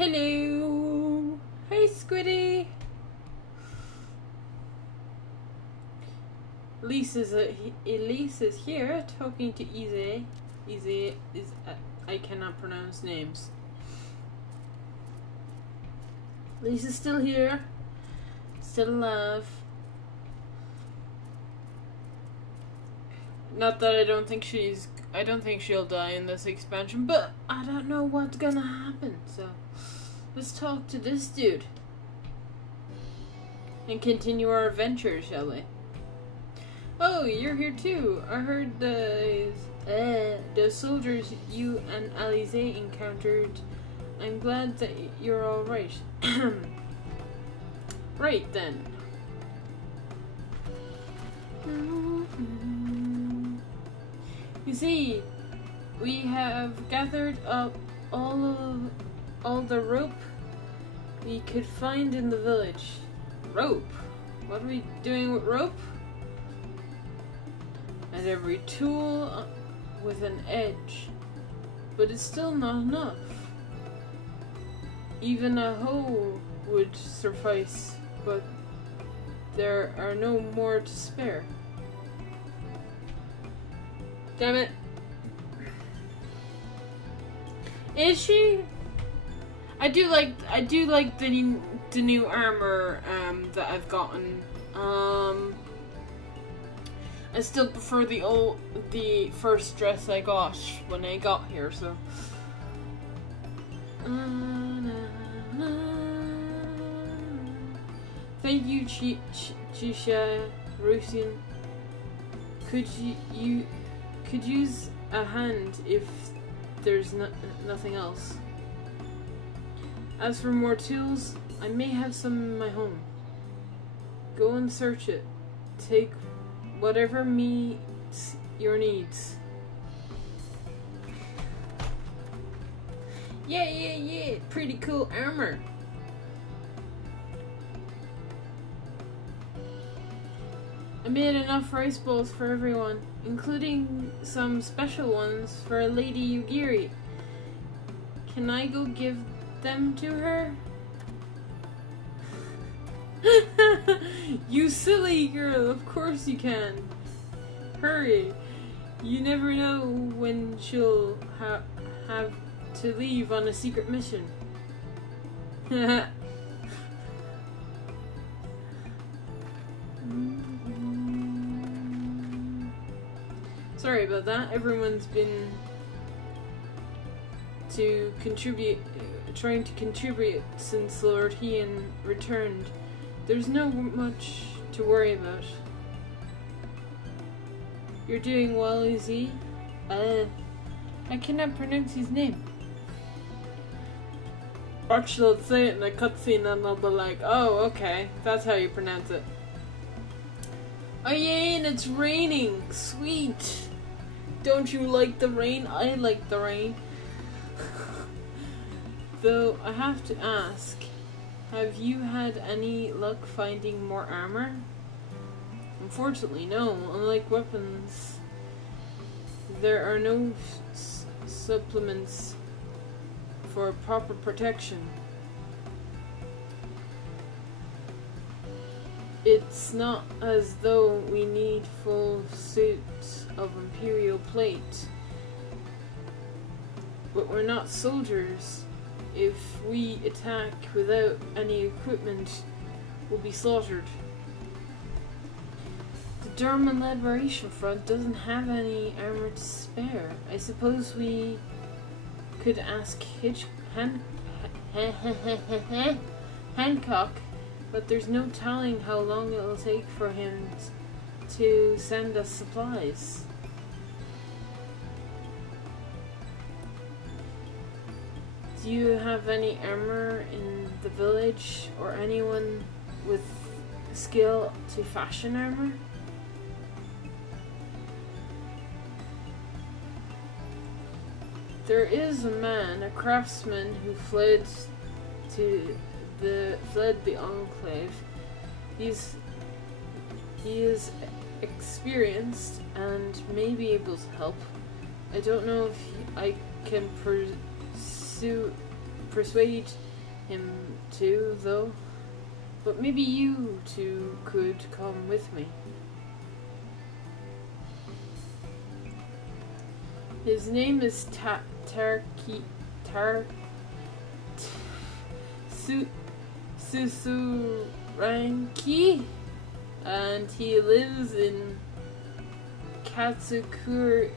Hello! Hey, Squiddy! Elise is here talking to Izzy. Izzy is... I cannot pronounce names. Lisa's still here. Still alive. Not that I don't think she'll die in this expansion, but I don't know what's gonna happen, so let's talk to this dude and continue our adventure, shall we? Oh, you're here too. I heard the soldiers you and Alize encountered. I'm glad that you're all right. Right then. You see, we have gathered up all the rope we could find in the village. Rope? What are we doing with rope? And every tool with an edge. But it's still not enough. Even a hoe would suffice, but there are no more to spare. Damn it. Is she? I do like the new armor that I've gotten. I still prefer the first dress I got when I got here, so thank you, Chisha Rusian. Could use a hand if there's nothing else. As for more tools, I may have some in my home. Go and search it. Take whatever meets your needs. Yeah, pretty cool armor. I made enough rice bowls for everyone, including some special ones for Lady Yugiri. Can I go give them to her? You silly girl, of course you can. Hurry. You never know when she'll have to leave on a secret mission. Sorry about that. Everyone's been trying to contribute since Lord Heian returned. There's no much to worry about. You're doing well, is he? I cannot pronounce his name. Actually, I'll say it in a cutscene and I'll be like, oh, okay, that's how you pronounce it. Oh yay, and it's raining! Sweet! Don't you like the rain? I like the rain. Though, I have to ask, have you had any luck finding more armor? Unfortunately, no. Unlike weapons, there are no supplements for proper protection. It's not as though we need full suits of Imperial plate. But we're not soldiers. If we attack without any equipment, we'll be slaughtered. The German Liberation Front doesn't have any armor to spare. I suppose we could ask Hancock, but there's no telling how long it'll take for him to send us supplies. Do you have any armor in the village, or anyone with skill to fashion armor? There is a man, a craftsman, who fled the Enclave. He is experienced and may be able to help. I don't know if I can persuade him too, though. But maybe you two could come with me. His name is Susuranki, and he lives in Katsukuri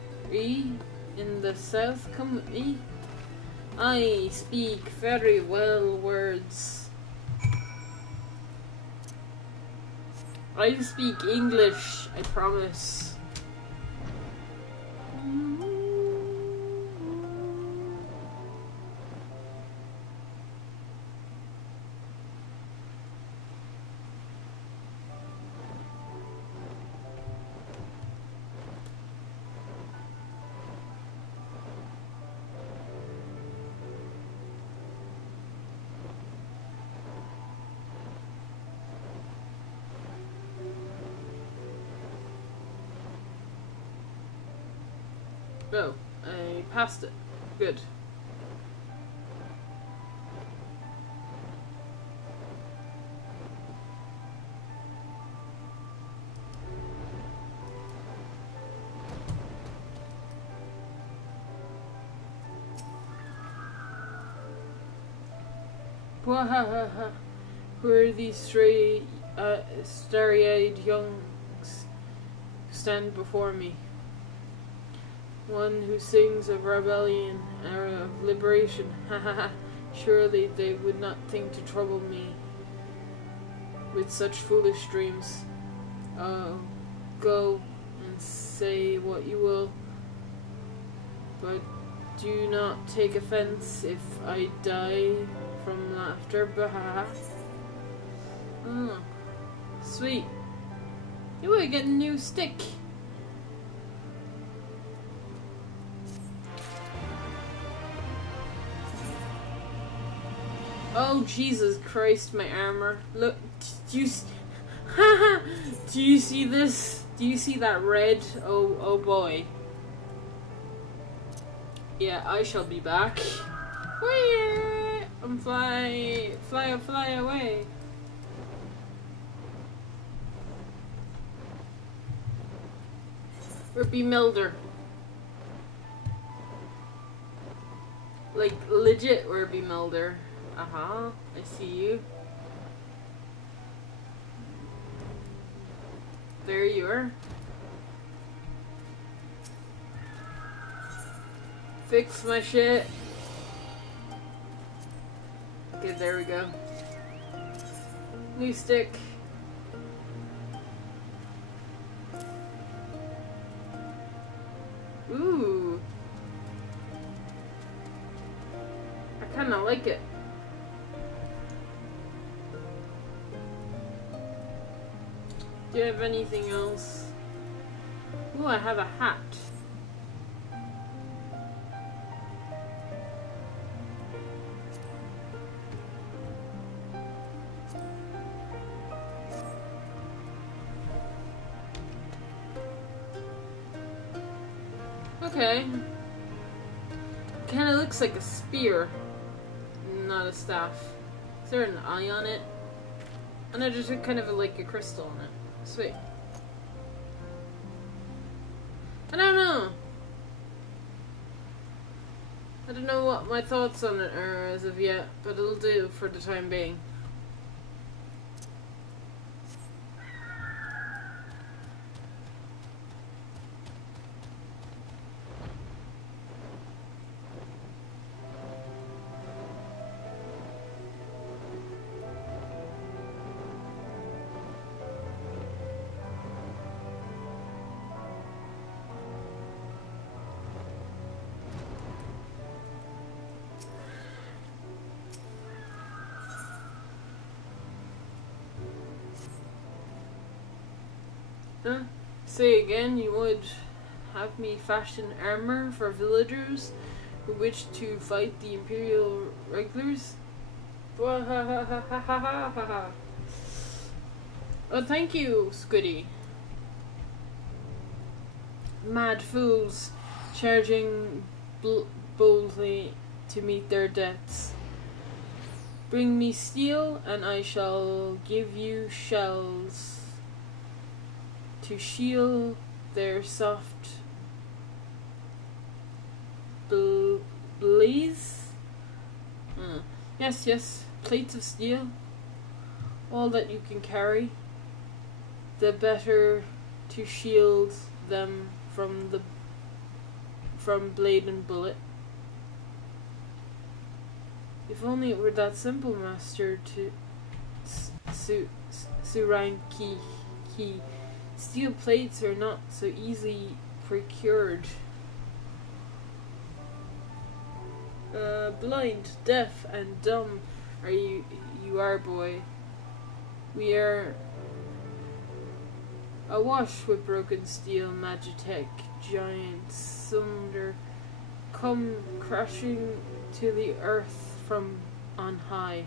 in the south. Come with me. I speak very well words. I speak English, I promise. Oh, I passed it. Good. Wahahaha. Who are these starry-eyed youngs who stand before me? One who sings of rebellion or of liberation. Hahaha. Surely they would not think to trouble me with such foolish dreams. Oh, go and say what you will, but do not take offense if I die from laughter. Bahaha. Oh, sweet. You would get a new stick. Oh, Jesus Christ, my armor. Look, do you see this? Do you see that red? Oh boy. Yeah, I shall be back. Whee! I'm fly away. Ruby Milder. Like, legit Ruby Milder. Uh-huh, I see you. There you are. Fix my shit. Okay, there we go. New stick. Ooh. I kinda like it. Do you have anything else? Ooh, I have a hat. Okay. Kinda looks like a spear, not a staff. Is there an eye on it? And I just kind of like a crystal on it. Sweet. I don't know. I don't know what my thoughts on it are as of yet, but it'll do for the time being. Huh? Say again, you would have me fashion armor for villagers who wish to fight the Imperial regulars? Oh, thank you, Squiddy. Mad fools charging boldly to meet their deaths. Bring me steel, and I shall give you shells to shield their soft blaze. Yes, plates of steel. All that you can carry, the better to shield them from blade and bullet. If only it were that simple, Master Suranki. Steel plates are not so easily procured. Blind, deaf, and dumb are you are, boy. We are awash with broken steel, Magitech giants, sunder, come crashing to the earth from on high.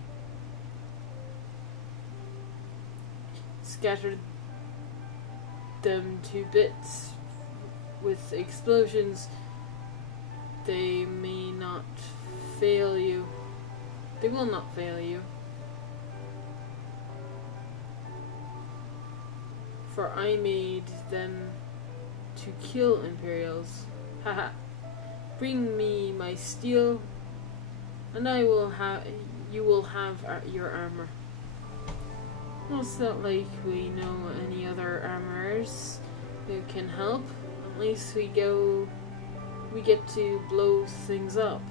Scattered them to bits with explosions. They may not fail you. They will not fail you. For I made them to kill Imperials. Haha. Bring me my steel, and you will have your armor. Well, it's not like we know any other armorers who can help. At least we get to blow things up.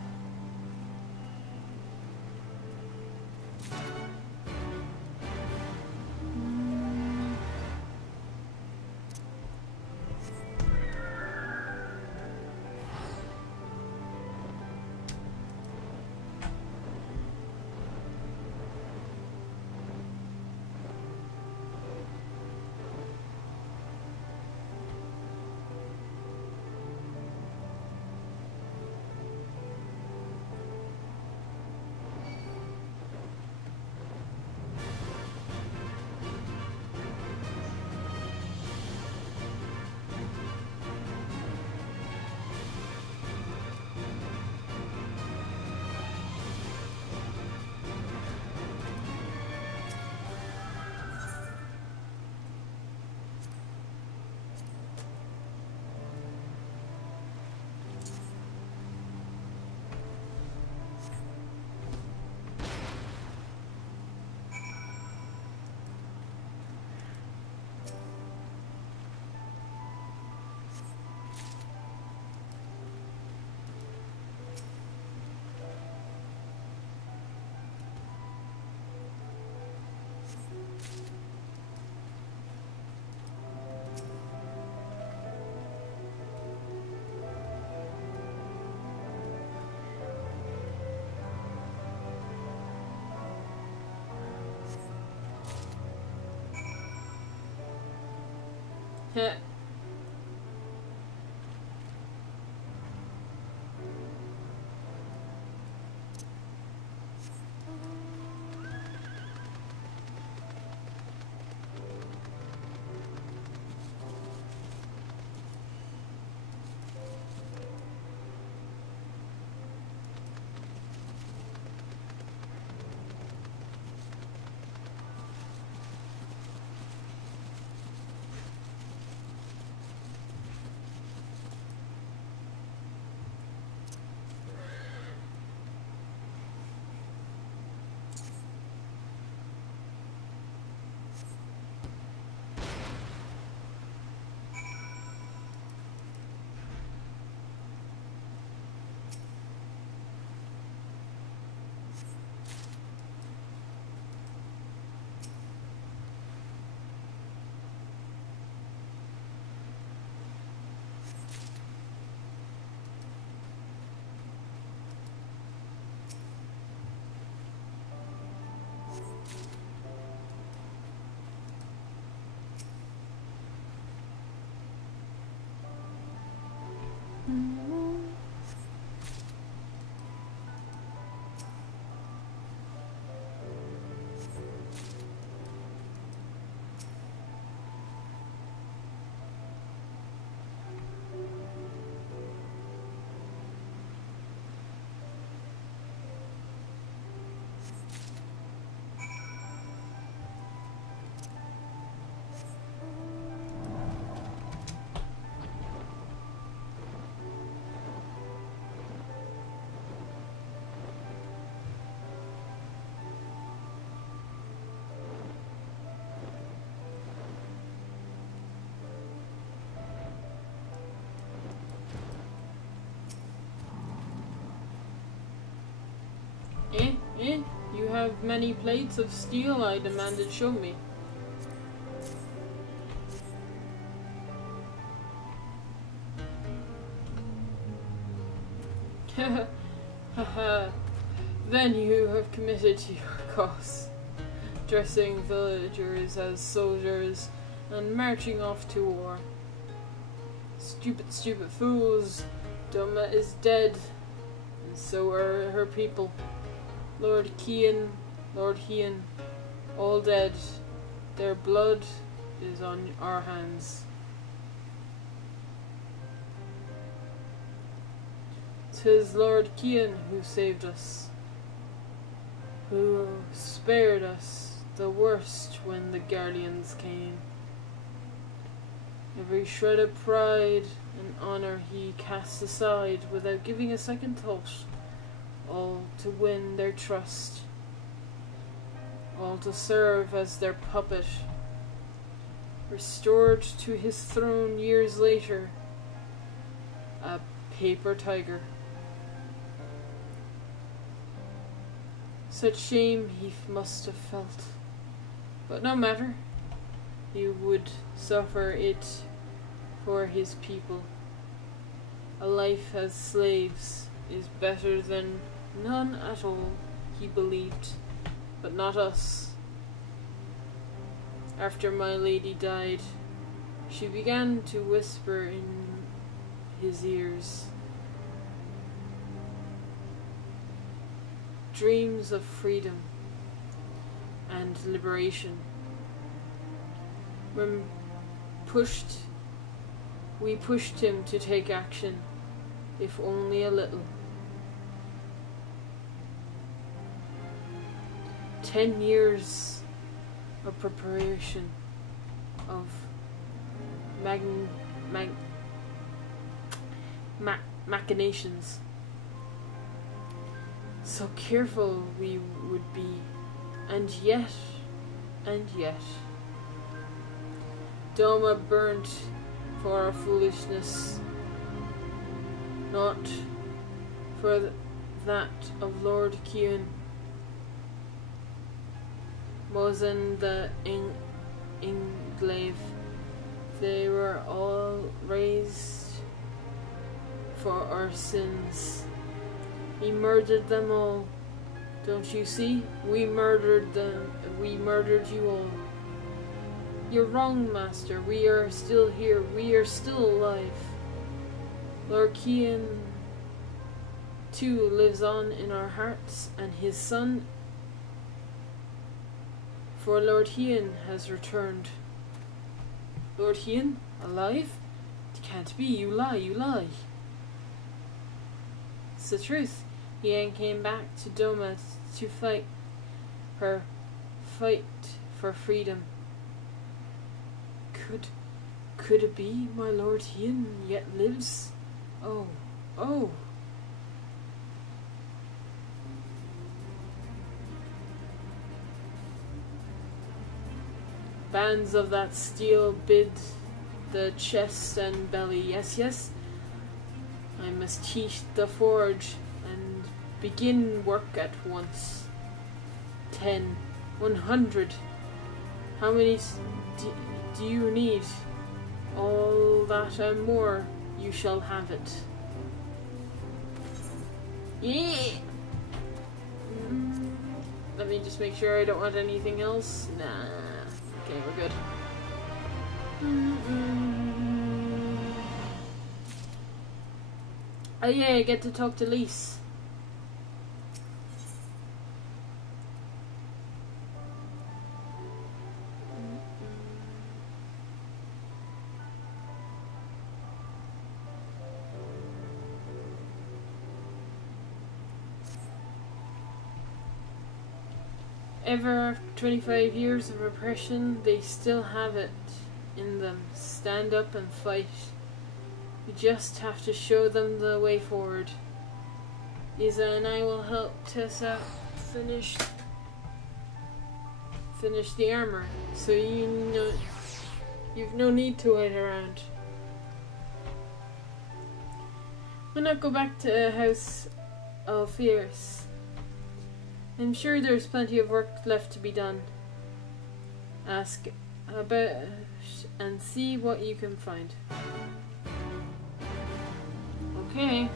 Heh. Eh? Eh? You have many plates of steel, I demanded. Show me. Haha. Then you have committed your cause, dressing villagers as soldiers and marching off to war. Stupid, stupid fools. Doma is dead, and so are her people. Lord Kian, all dead. Their blood is on our hands. 'Tis Lord Kian who saved us, who spared us the worst when the Guardians came. Every shred of pride and honor he cast aside without giving a second thought, all to win their trust, all to serve as their puppet. Restored to his throne years later, a paper tiger. Such shame he must have felt, but no matter, he would suffer it for his people. A life as slaves is better than none at all, he believed, but not us. After my lady died, she began to whisper in his ears. Dreams of freedom and liberation. When we pushed him to take action, if only a little. 10 years of preparation, of machinations. So careful we would be, and yet, Doma burnt for our foolishness, not for that of Lord Kian. Mosen the Inglaive, they were all raised for our sins. He murdered them all. Don't you see? We murdered them. We murdered you all. You're wrong, Master. We are still here. We are still alive. Lord Kian, too, lives on in our hearts, and his son, for Lord Kian has returned. Lord Kian? Alive? It can't be. You lie. You lie. It's the truth. Ian came back to Doma to fight for freedom. Could it be my Lord Ian yet lives? Oh. Bands of that steel bid the chest and belly. Yes. I must heat the forge and begin work at once. 10, 100. How many do you need? All that and more. You shall have it. Yeah. Let me just make sure I don't want anything else. Nah. Okay, we're good. Oh yeah, I get to talk to Lise. Ever after 25 years of repression, they still have it in them. Stand up and fight. We just have to show them the way forward. Isa and I will help Tessa finish the armor, so you've no need to wait around. Why not go back to House Alfears? I'm sure there's plenty of work left to be done. Ask about and see what you can find. Okay.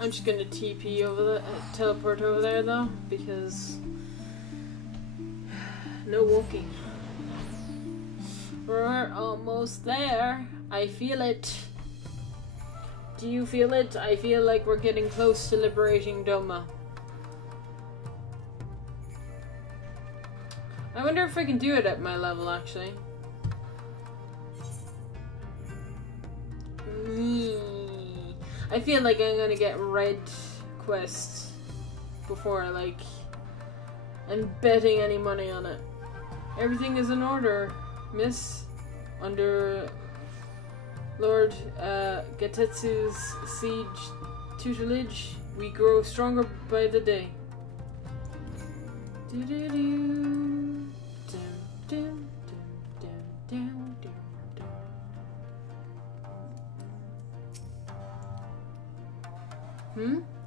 I'm just gonna TP over the teleport over there though, because no walking. We're almost there. I feel it. Do you feel it? I feel like we're getting close to liberating Doma. I wonder if I can do it at my level, actually. I feel like I'm gonna get red quests before, like, I'm betting any money on it. Everything is in order, miss. Under Lord Getetsu's siege tutelage, we grow stronger by the day.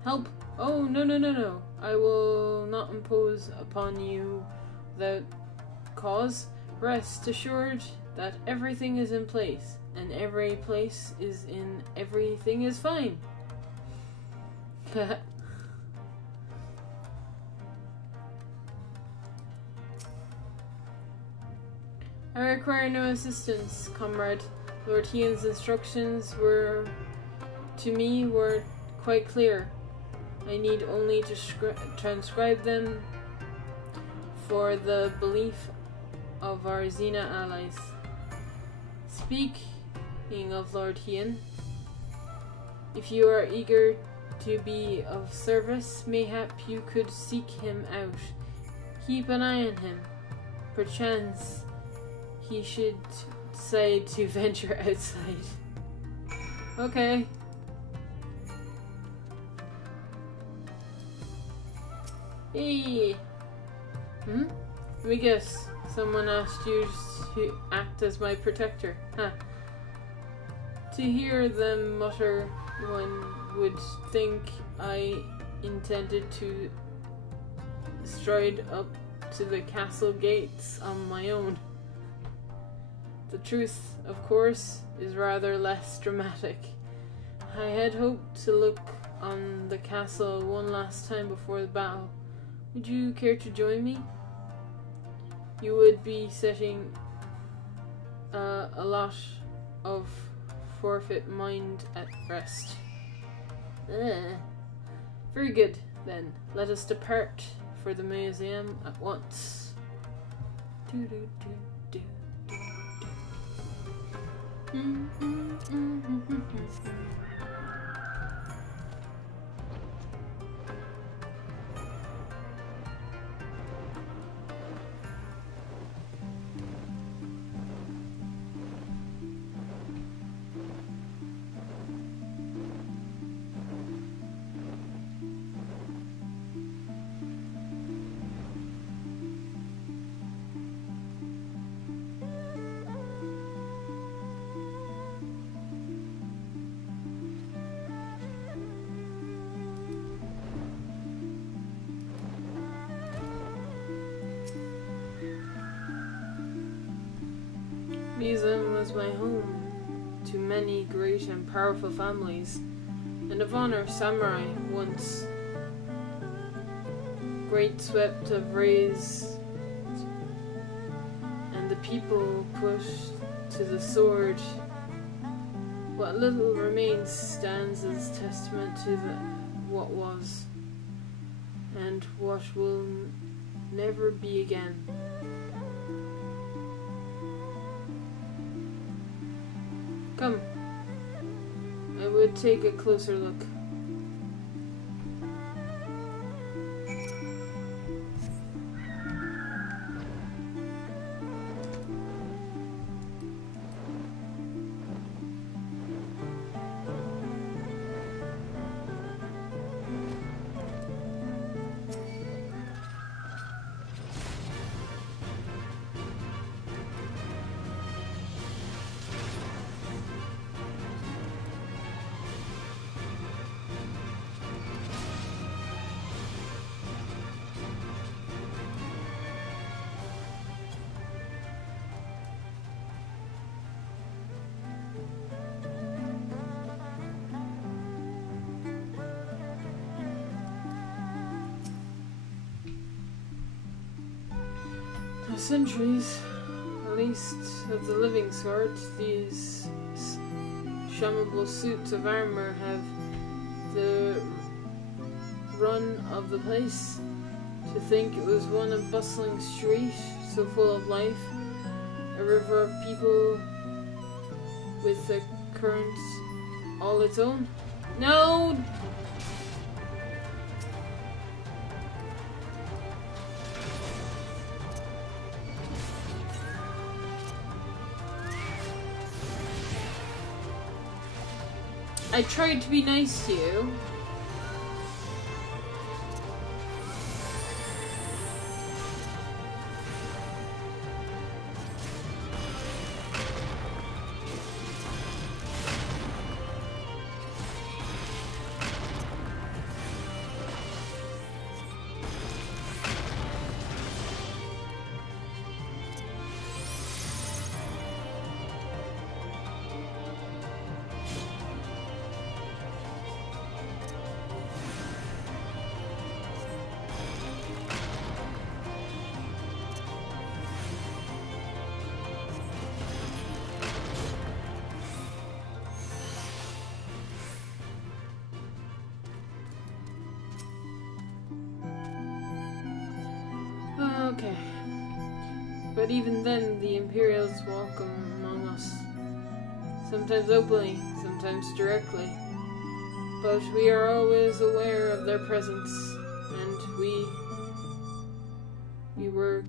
Help! Oh, no. I will not impose upon you without cause. Rest assured that everything is in place, and every place is in everything is fine. I require no assistance, comrade. Lord Hian's instructions were quite clear. I need only to transcribe them for the belief of our Xena allies. Speaking of Lord Hian, if you are eager to be of service, mayhap you could seek him out. Keep an eye on him. Perchance he should decide to venture outside. Okay. Hey. Let me guess. Someone asked you to act as my protector. Huh. To hear them mutter, one would think I intended to stride up to the castle gates on my own. The truth, of course, is rather less dramatic. I had hoped to look on the castle one last time before the battle. Would you care to join me? You would be setting a lot of forfeit mind at rest. Very good, then. Let us depart for the museum at once. Museum was my home to many great and powerful families, and of honor samurai once. Great swept of rays, and the people pushed to the sword. What little remains stands as testament to what was, and what will never be again. Come, I would take a closer look. centuries, at least of the living sort, these shammable suits of armor have the run of the place. To think it was one a bustling street, so full of life, a river of people with a current all its own. No! I tried to be nice to you. Okay. But even then, the Imperials welcome among us. Sometimes openly, sometimes directly. But we are always aware of their presence, and we were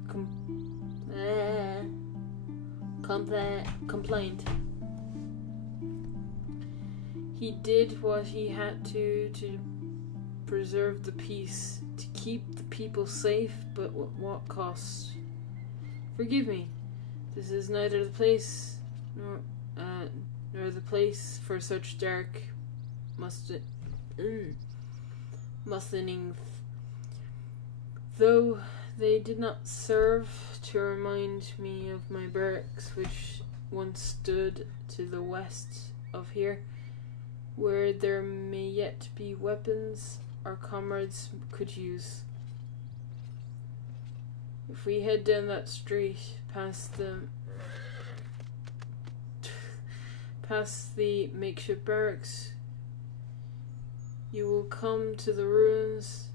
complained. He did what he had to preserve the peace, to keep the people safe, but at what cost? Forgive me. This is neither the place nor the place for such dark muslinings. Though they did not serve to remind me of my barracks, which once stood to the west of here, where there may yet be weapons our comrades could use. If we head down that street past the makeshift barracks, you will come to the ruins.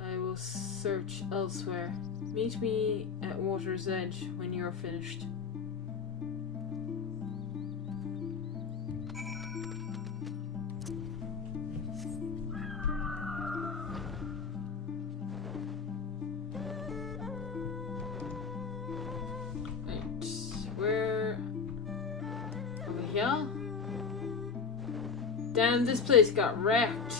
I will search elsewhere. Meet me at Water's Edge when you are finished. Damn, this place got wrecked.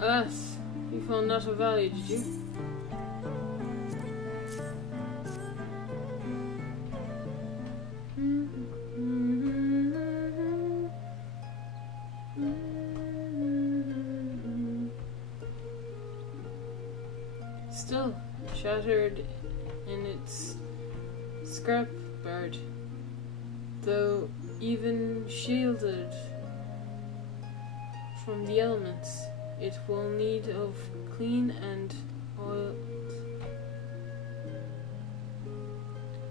Alas, you found not of value, did you? Still, shattered in its scrapyard, though even shielded from the elements, it will need of clean and oiled.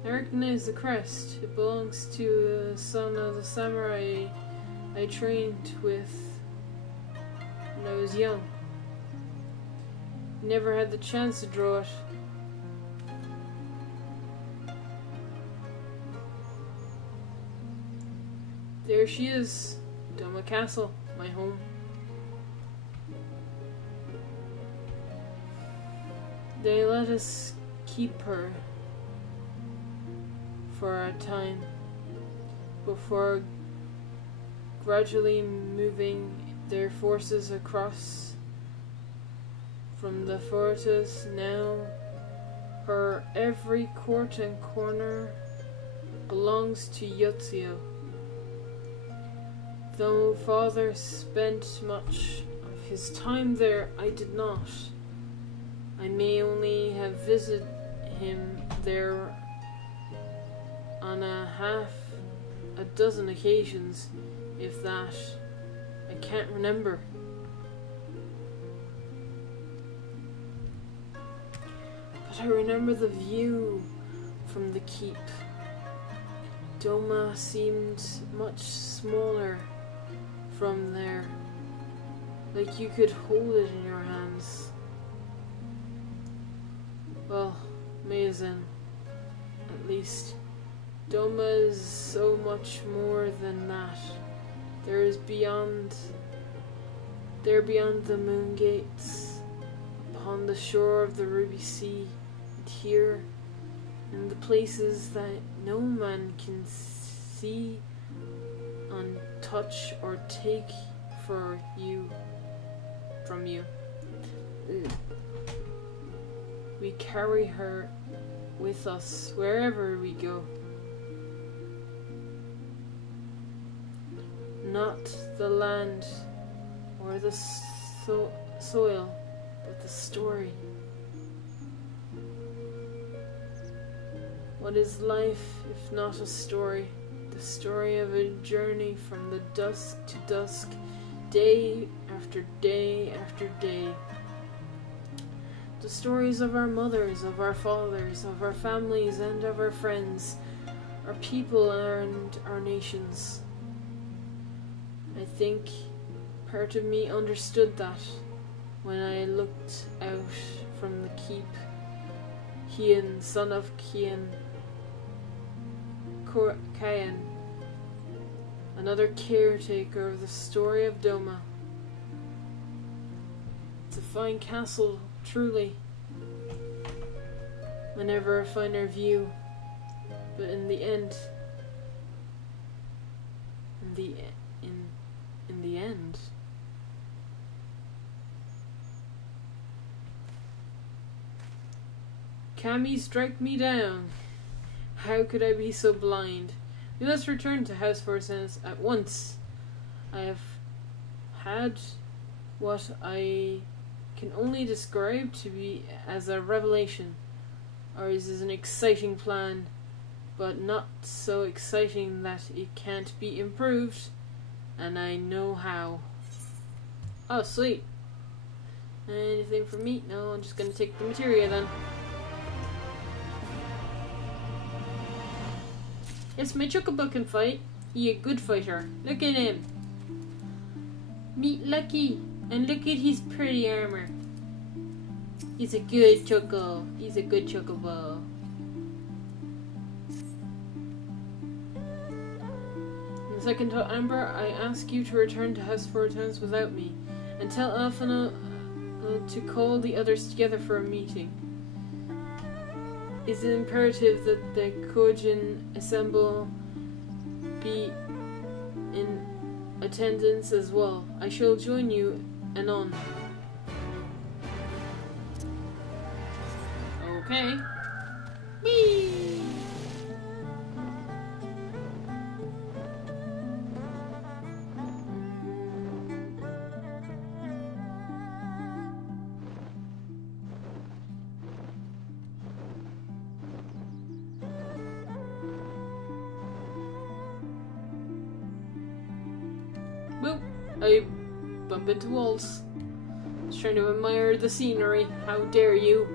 I recognize the crest. It belongs to a son of the samurai I trained with when I was young. Never had the chance to draw it. here she is, Doma Castle, my home. They let us keep her for a time before gradually moving their forces across from the fortress. Now her every court and corner belongs to Yotsuyo. Though father spent much of his time there, I did not. I may only have visited him there on a dozen occasions, if that. I can't remember. But I remember the view from the keep. Doma seemed much smaller from there, like you could hold it in your hands. Well, amazing. At least, Doma is so much more than that. There beyond the moon gates, upon the shore of the Ruby Sea, and here, in the places that no man can see, touch, or take from you. We carry her with us wherever we go. Not the land or the soil, but the story. What is life if not a story? The story of a journey from the dusk to dusk, day after day after day. The stories of our mothers, of our fathers, of our families and of our friends, our people and our nations. I think part of me understood that when I looked out from the keep. Kian, son of Kian, Kayan, another caretaker of the story of Doma. It's a fine castle, truly. Whenever a finer view, but in the end, in the end, Kami, strike me down. How could I be so blind? We must return to House Forces at once. I have had what I can only describe to be as a revelation. Ours is an exciting plan, but not so exciting that it can't be improved, and I know how. Oh, sweet. Anything for me? No, I'm just gonna take the materia then. Yes, my Chocobo can fight. He a good fighter. Look at him. Meet Lucky, and look at his pretty armor. He's a good Choco. He's a good Chocobo. In the second to Amber, I ask you to return to House 4 Towns without me, and tell Alphana to call the others together for a meeting. It's imperative that the Kojin assemble be in attendance as well. I shall join you anon. Okay. Whee! Boop! I bump into walls. Just trying to admire the scenery. How dare you?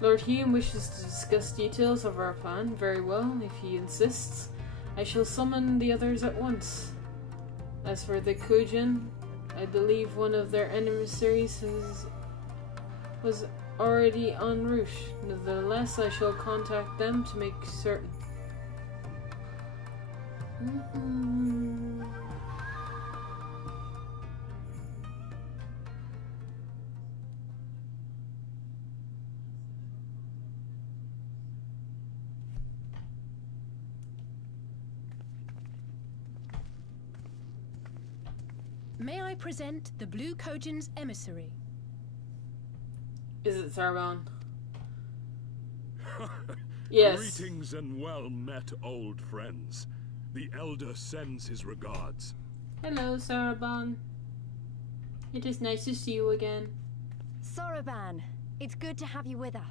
Lord Hume wishes to discuss details of our plan. Very well, if he insists. I shall summon the others at once. As for the Kojin, I believe one of their emissaries was already en route. Nevertheless, I shall contact them to make certain. May I present the Blue Kojin's emissary? Is it Sarban? Yes. Greetings and well met, old friends. The Elder sends his regards. Hello, Sarban. It is nice to see you again. Soroban, it's good to have you with us.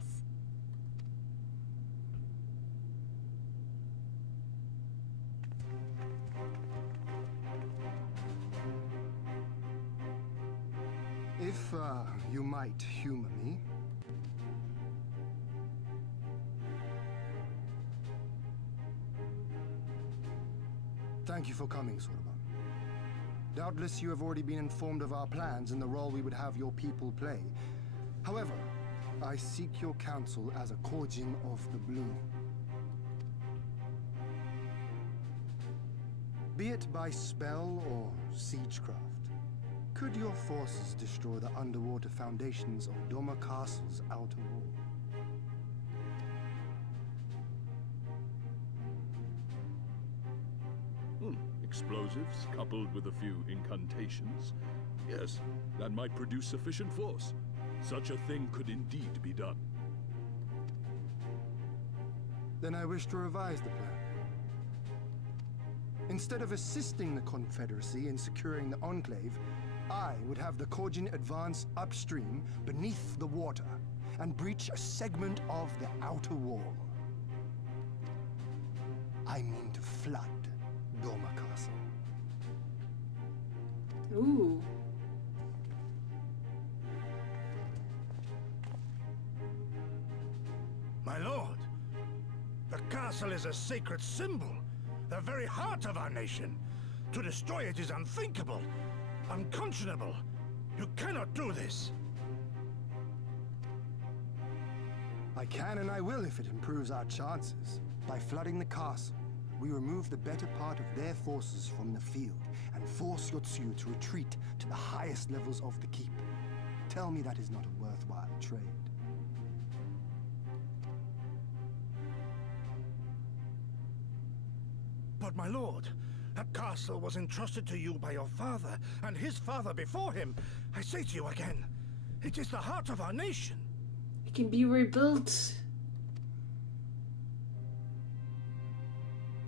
If, you might humor me. Thank you for coming, Soroban. Doubtless you have already been informed of our plans and the role we would have your people play. However, I seek your counsel as a Kojin of the Blue. Be it by spell or siegecraft, could your forces destroy the underwater foundations of Doma Castle's outer wall? Explosives coupled with a few incantations. Yes, that might produce sufficient force. Such a thing could indeed be done. Then I wish to revise the plan. Instead of assisting the Confederacy in securing the Enclave, I would have the Kojin advance upstream, beneath the water, and breach a segment of the outer wall. I mean to flood Doma Castle. Ooh. My lord, the castle is a sacred symbol, the very heart of our nation. To destroy it is unthinkable, unconscionable. You cannot do this. I can and I will if it improves our chances. By flooding the castle, we remove the better part of their forces from the field and force Yotsuyu to retreat to the highest levels of the keep. Tell me that is not a worthwhile trade. But my lord, that castle was entrusted to you by your father and his father before him. I say to you again, it is the heart of our nation. It can be rebuilt.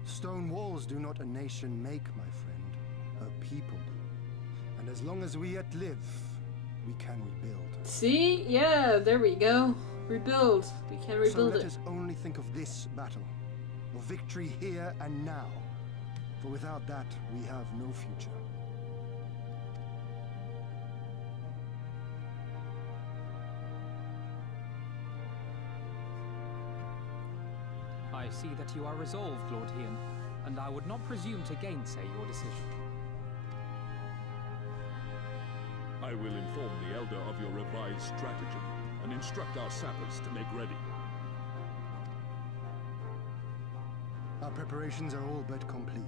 Stone walls do not a nation make, my friend. A people do. And as long as we yet live, we can rebuild. See? Yeah, there we go. Rebuild. We can rebuild so let it. us only think of this battle. Of victory here and now. For without that, we have no future. I see that you are resolved, Lord Hien, and I would not presume to gainsay your decision. I will inform the Elder of your revised stratagem and instruct our sappers to make ready. Our preparations are all but complete.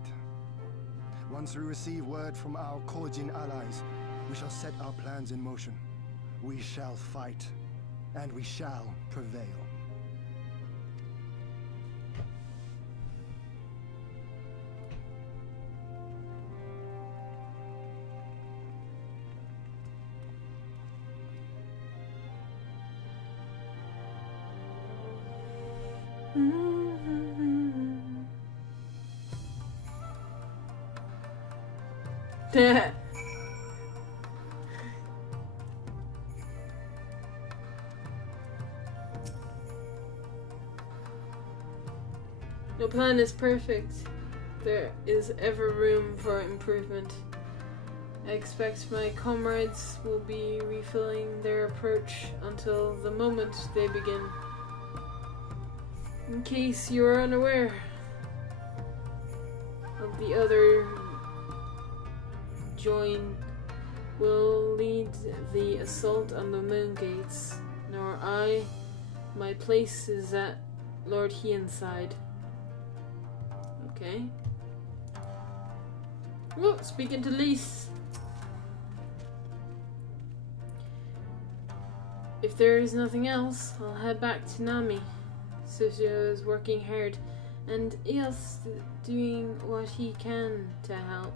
Once we receive word from our Kojin allies, we shall set our plans in motion. We shall fight, and we shall prevail. No plan is perfect. There is ever room for improvement. I expect my comrades will be refilling their approach until the moment they begin. In case you're unaware of the other join will lead the assault on the moon gates, nor I. My place is at Lord Hian's side. Okay. Oh, speaking to Lise. If there is nothing else, I'll head back to Nami. Susio is working hard, and Eos doing what he can to help.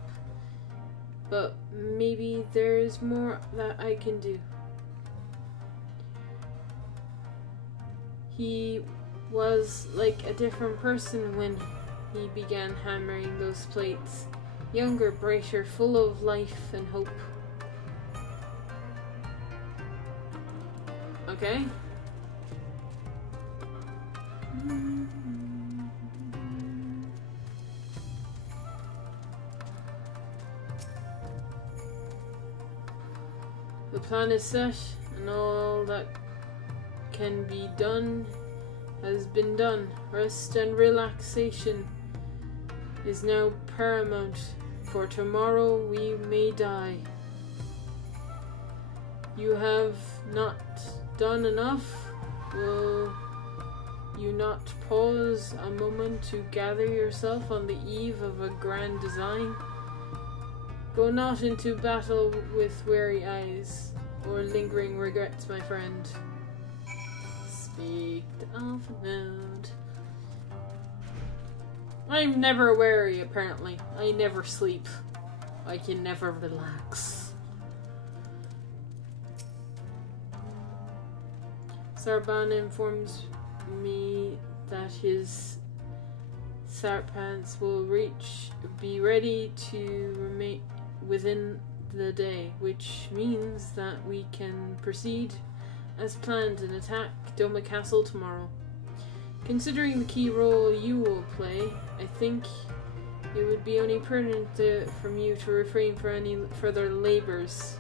But maybe there's more that I can do. He was like a different person when he began hammering those plates. Younger, brighter, full of life and hope. Okay. The plan is set, and all that can be done has been done. Rest and relaxation is now paramount, for tomorrow we may die. You have not done enough. Will you not pause a moment to gather yourself on the eve of a grand design? Go not into battle with weary eyes or lingering regrets, my friend. Speak to Alpha Node. I'm never weary, apparently. I never sleep. I can never relax. Sarban informs me that his Sarpants will be ready to remain within the day, which means that we can proceed as planned and attack Doma Castle tomorrow. Considering the key role you will play, I think it would be only prudent from you to refrain from any further labors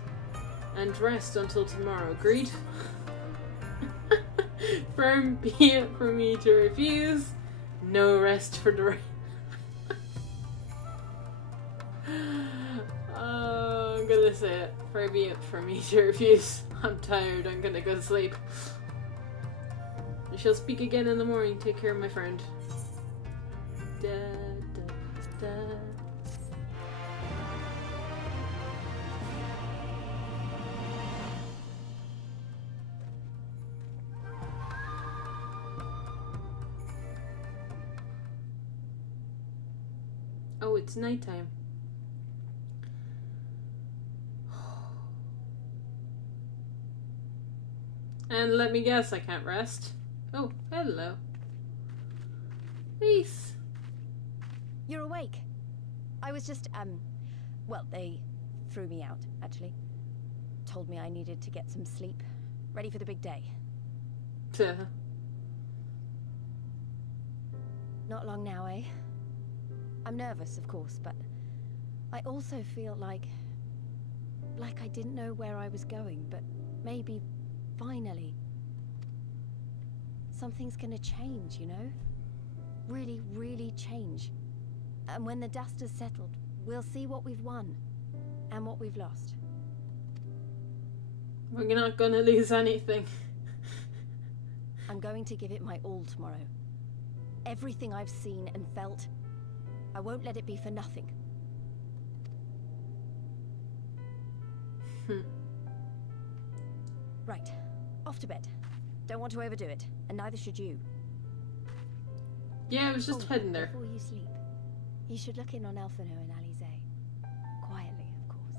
and rest until tomorrow. Agreed? Firm be it for me to refuse. No rest for the I'm gonna say it. Far be it for me to refuse. I'm tired. I'm gonna go to sleep. We shall speak again in the morning. Take care, my friend. Da, da, da. Oh, it's nighttime. And let me guess, I can't rest. Oh, hello. Peace. You're awake. I was just, well, they threw me out, actually. Told me I needed to get some sleep. Ready for the big day. Not long now, eh? I'm nervous, of course, but I also feel like I didn't know where I was going, but maybe, finally, something's gonna change, you know? Really, really change. And when the dust has settled, we'll see what we've won and what we've lost. We're not gonna lose anything. I'm going to give it my all tomorrow. Everything I've seen and felt, I won't let it be for nothing. Right, off to bed. Don't want to overdo it, and neither should you. Yeah, I was just heading there. Before you sleep, you should look in on Elfino and Alize. Quietly, of course.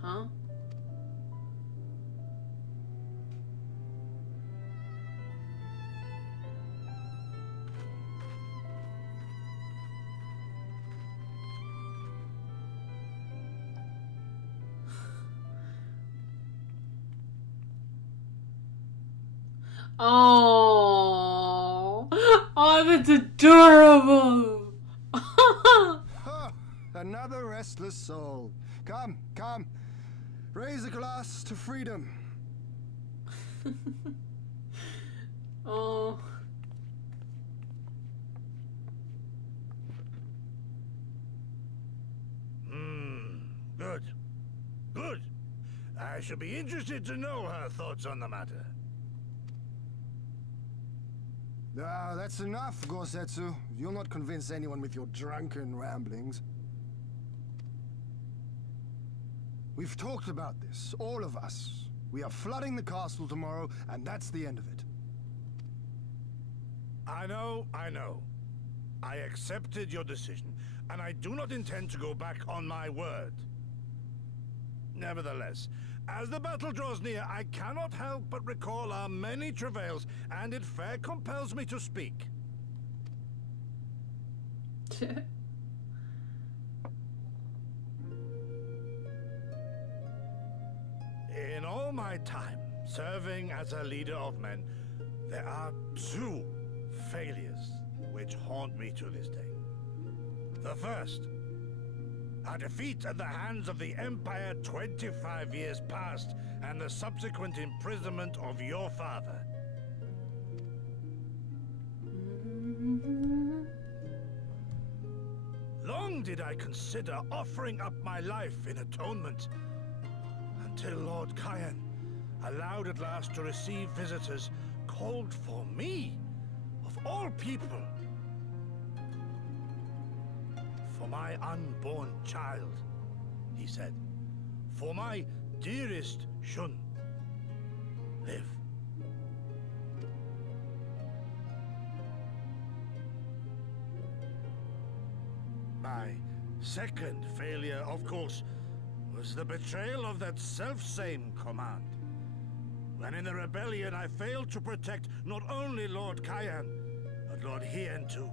Huh? Oh, that's adorable. Another restless soul. Come, come. Raise a glass to freedom. Oh. should be interested to know her thoughts on the matter. Ah, that's enough, Gosetsu. You'll not convince anyone with your drunken ramblings. We've talked about this, all of us. We are flooding the castle tomorrow, and that's the end of it. I know. I accepted your decision, and I do not intend to go back on my word. Nevertheless, as the battle draws near, I cannot help but recall our many travails, and it fair compels me to speak. In all my time serving as a leader of men, there are two failures which haunt me to this day. The first, a defeat at the hands of the Empire 25 years past, and the subsequent imprisonment of your father. Long did I consider offering up my life in atonement, until Lord Cayenne allowed at last to receive visitors called for me, of all people. For my unborn child, he said. For my dearest Shun. Live. My second failure, of course, was the betrayal of that self-same command. When in the rebellion I failed to protect not only Lord Cayenne, but Lord Hien too.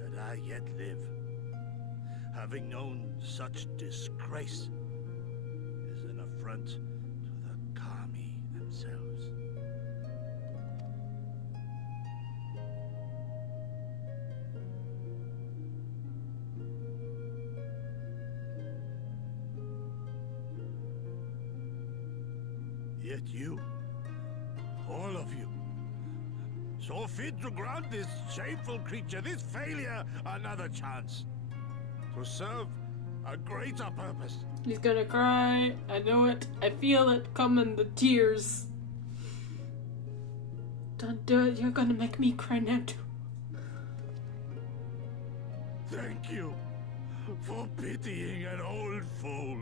That I yet live, having known such disgrace, is an affront to the Kami themselves. Yet you, all of you, saw fit to grant this shameful creature, this failure, another chance to serve a greater purpose. He's gonna cry. I know it. I feel it coming, the tears. Don't do it. You're gonna make me cry now too. Thank you for pitying an old fool.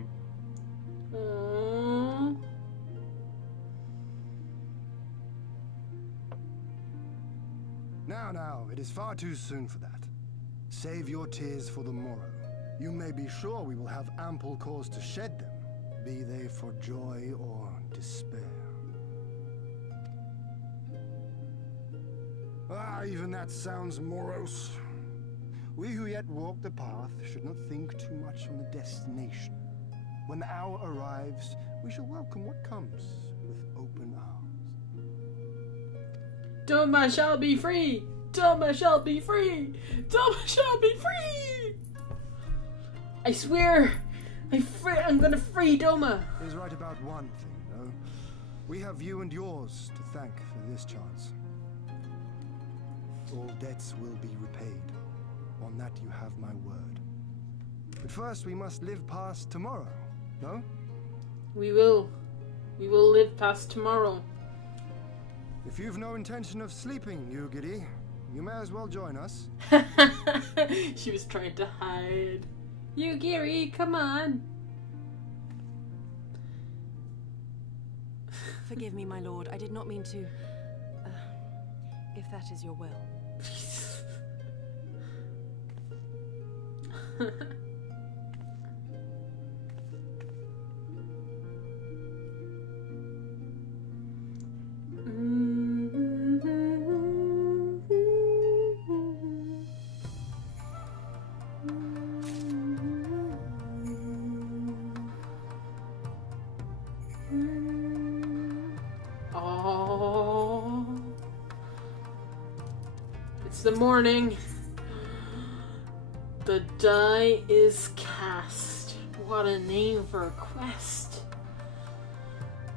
Aww. Now, it is far too soon for that. Save your tears for the morrow. You may be sure we will have ample cause to shed them, be they for joy or despair. Ah, even that sounds morose. We who yet walk the path should not think too much on the destination. When the hour arrives, we shall welcome what comes with open arms. Doma shall be free! Doma shall be free! Doma shall be free! I swear! I'm gonna free Doma! He's right about one thing, though. We have you and yours to thank for this chance. All debts will be repaid. On that you have my word. But first we must live past tomorrow, no? We will. We will live past tomorrow. If you've no intention of sleeping, Yugiri, you may as well join us. She was trying to hide. Yugiri, come on. Forgive me, my lord. I did not mean to... if that is your will. Oh, it's the morning. The die is cast. What a name for a quest.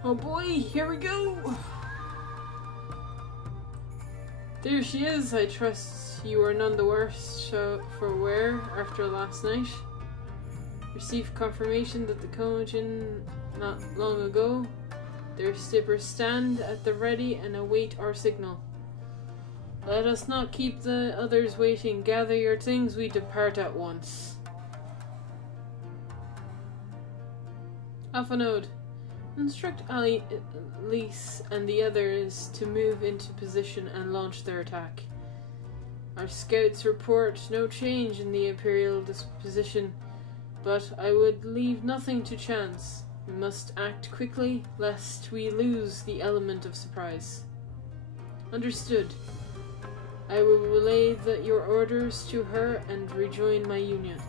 Oh boy, here we go. There she is. I trust you are none the worse for wear after last night. Received confirmation that the Kojin not long ago. Their skippers stand at the ready and await our signal. Let us not keep the others waiting. Gather your things, we depart at once. Alphanode. Instruct Alice and the others to move into position and launch their attack. Our scouts report no change in the Imperial disposition, but I would leave nothing to chance. We must act quickly, lest we lose the element of surprise. Understood. I will relay your orders to her and rejoin my unit.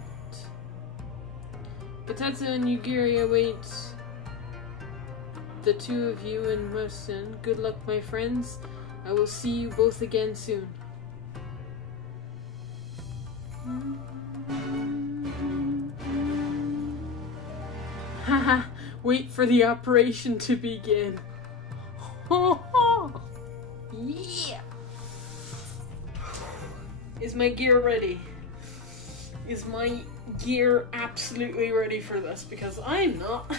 Katetsu and Yugiri await the two of you in Weston. Good luck, my friends. I will see you both again soon. Haha, wait for the operation to begin. Yeah! Is my gear ready? Is my gear absolutely ready for this? Because I'm not.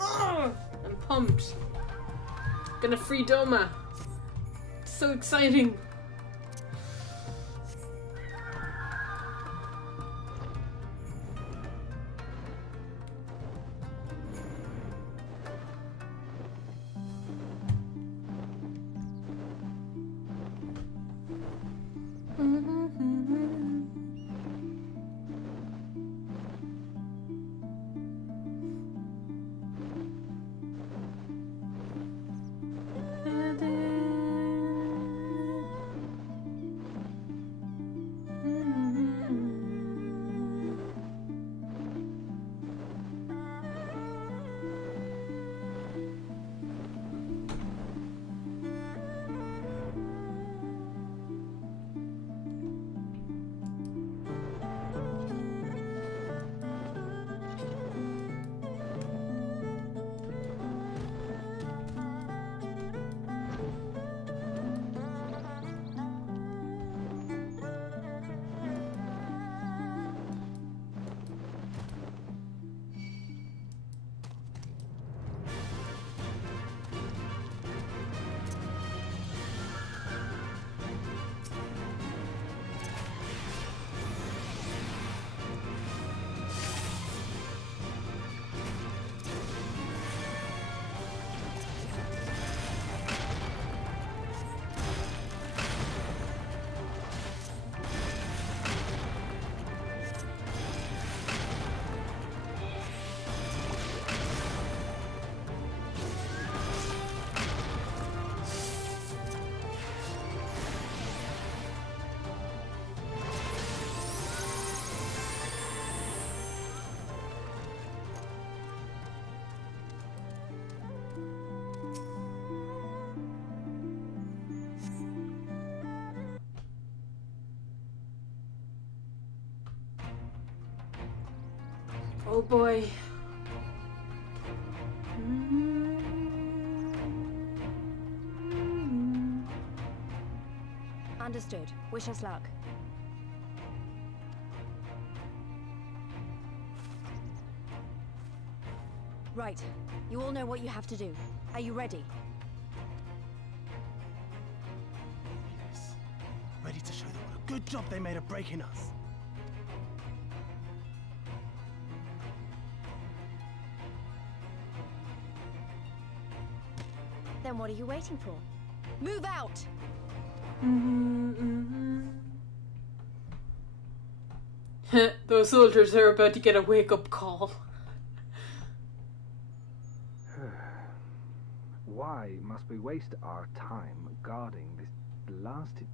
Oh, I'm pumped. Gonna free Doma. It's so exciting. Oh boy. Understood. Wish us luck. Right. You all know what you have to do. Are you ready? Yes. Ready to show them what a good job they made of breaking us. Then what are you waiting for? Move out! Those soldiers are about to get a wake-up call. Why must we waste our time guarding this blasted...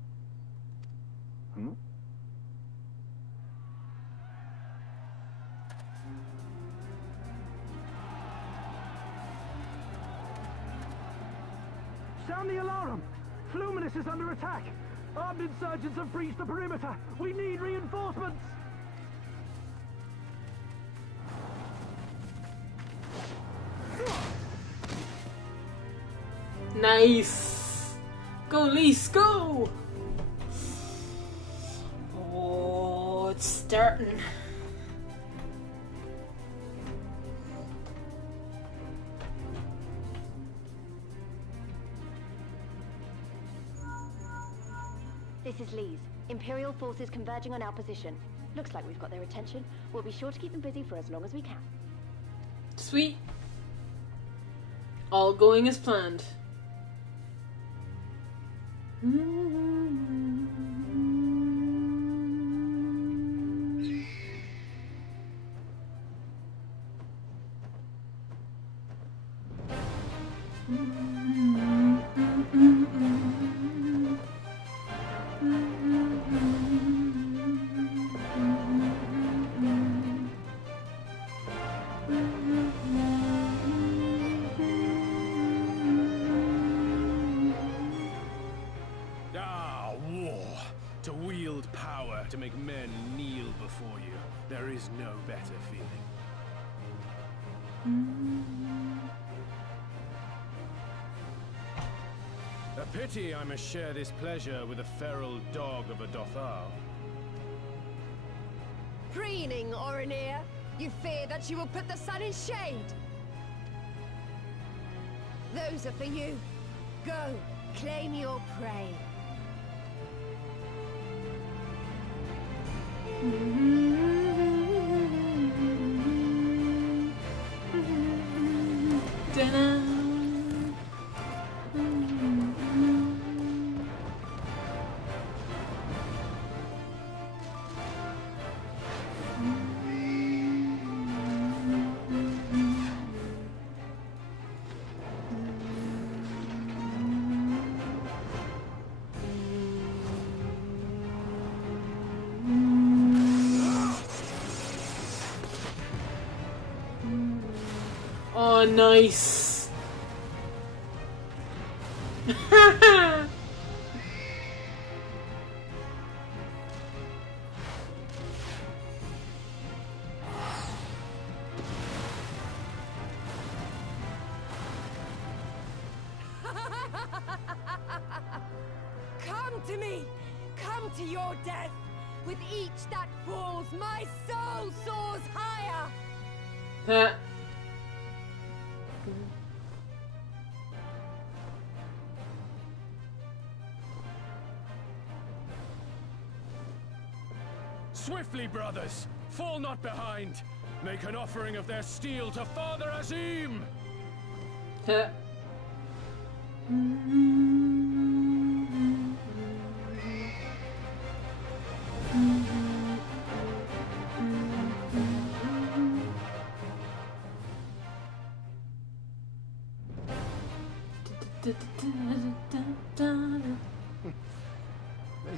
Sound the alarm! Fluminous is under attack! Armed insurgents have breached the perimeter! We need reinforcements! Nice! Go, Lise, go! Oh, it's starting. This is Lee's. Imperial forces converging on our position. Looks like we've got their attention. We'll be sure to keep them busy for as long as we can. Sweet. All going as planned. To wield power, to make men kneel before you. There is no better feeling. A pity I must share this pleasure with a feral dog of a Dothar. Preening, Oreneer. You fear that you will put the sun in shade. Those are for you. Go, claim your prey. Oh, nice. Come to me! Come to your death! With each that falls, my soul soars higher! Swiftly, brothers! Fall not behind! Make an offering of their steel to Father Azim! They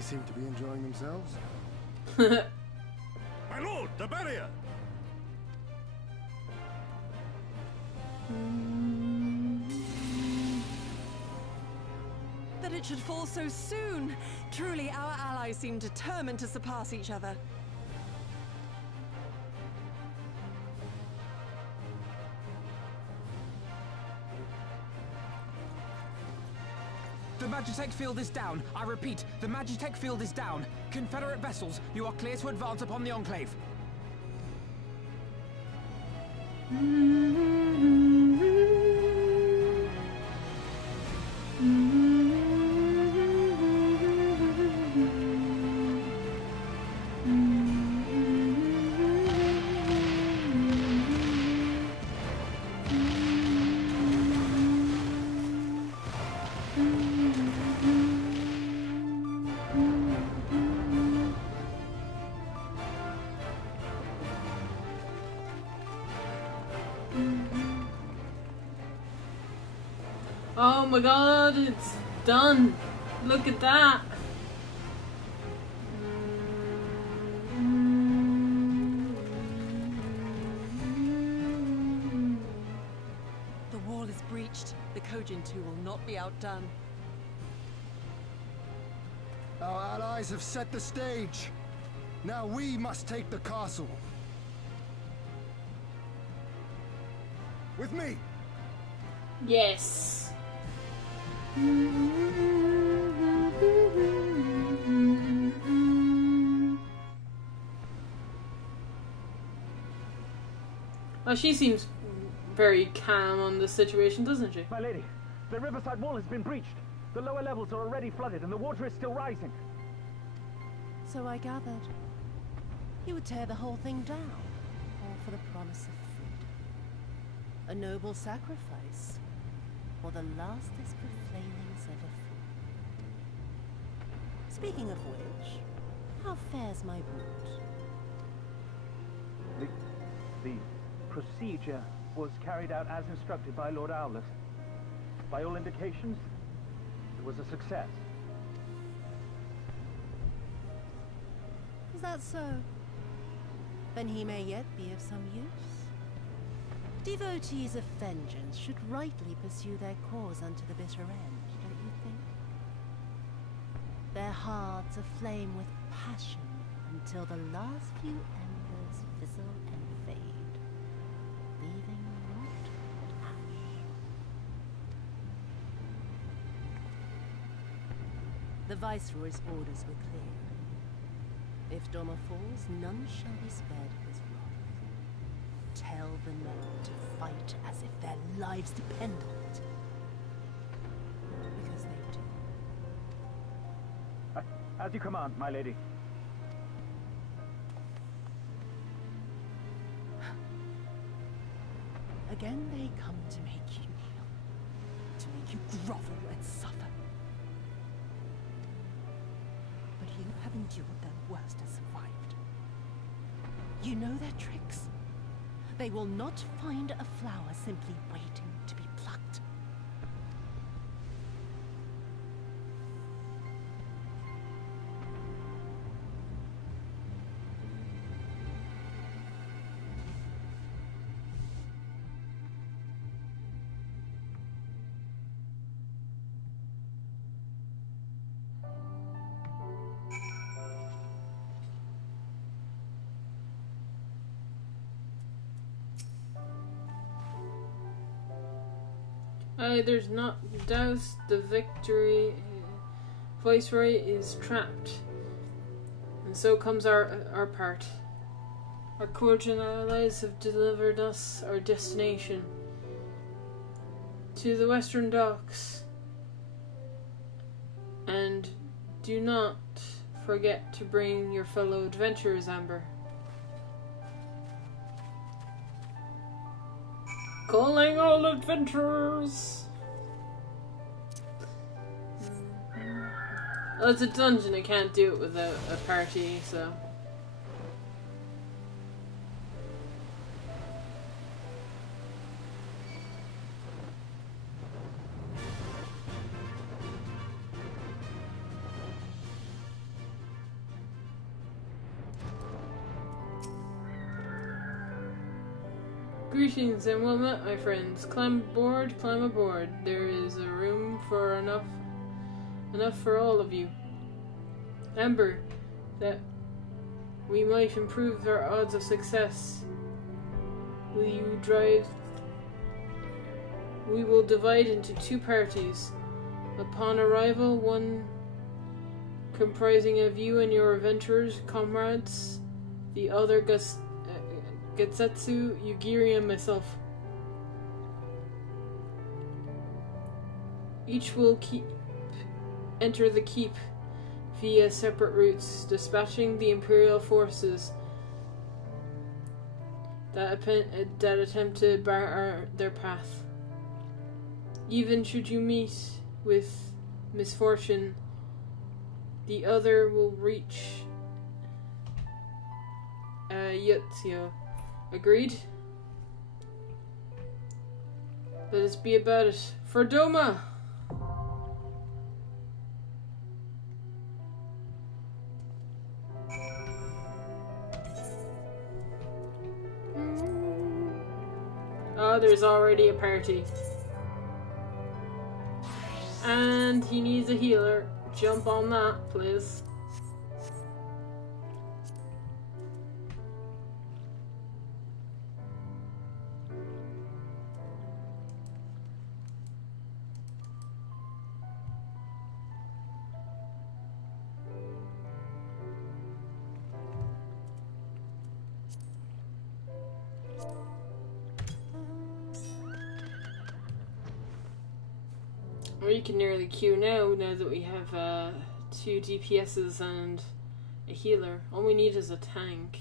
seem to be enjoying themselves. My lord, the barrier! That it should fall so soon! Truly, our allies seem determined to surpass each other. The Magitech field is down. I repeat, the Magitech field is down. Confederate vessels, you are clear to advance upon the Enclave. Oh my god, it's done. Look at that. The wall is breached. The Kojin too will not be outdone. Our allies have set the stage. Now we must take the castle. With me. Yes. Oh, she seems very calm on this situation, doesn't she? My lady, the riverside wall has been breached. The lower levels are already flooded and the water is still rising. So I gathered. You would tear the whole thing down, all for the promise of freedom. A noble sacrifice, or the last desperate flamings ever flew. Speaking of which, how fares my wound? The procedure was carried out as instructed by Lord Owlet. By all indications, it was a success. Is that so? Then he may yet be of some use. Devotees of vengeance should rightly pursue their cause unto the bitter end, don't you think? Their hearts aflame with passion until the last few embers fizzle and fade, leaving naught but ash. The Viceroy's orders were clear. If Doma falls, none shall be spared his wrath. Tell the men to fight as if their lives depend on it. Because they do. As you command, my lady. Again they come to make you kneel, to make you grovel and suffer. But you have endured their worst and survived. You know their tricks. They will not find a flower simply waiting to be plucked. There's not doubt the victory. Viceroy is trapped, and so comes our part. Our Cordian allies have delivered us our destination to the western docks, and do not forget to bring your fellow adventurers, Amber. Calling all adventurers! Well, it's a dungeon, I can't do it without a party, so... Greetings and well met, my friends. Climb aboard, climb aboard. There is a room for enough for all of you. Amber, that we might improve our odds of success. Will you drive? We will divide into two parties. Upon arrival, one comprising of you and your adventurers, comrades, the other Getsetsu, Yugiri, and myself. Each will enter the keep via separate routes, dispatching the Imperial forces that attempt to bar their path. Even should you meet with misfortune, the other will reach Yutsuyo. Agreed? Let us be about it. For Doma! Oh, there's already a party. And he needs a healer. Jump on that, please. Or you can nearly queue now that we have 2 DPSs and a healer. All we need is a tank.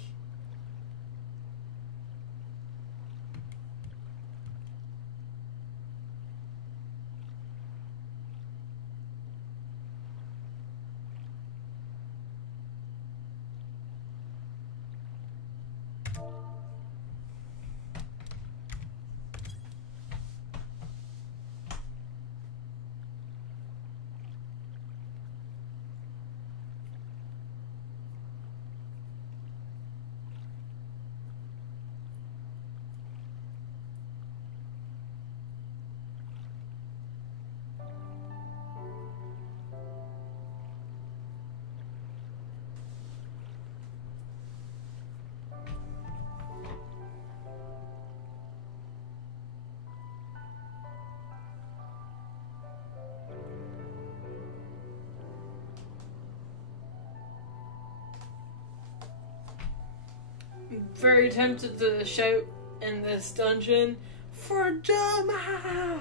Very tempted to shout in this dungeon for Joma.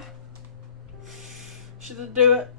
Should I do it?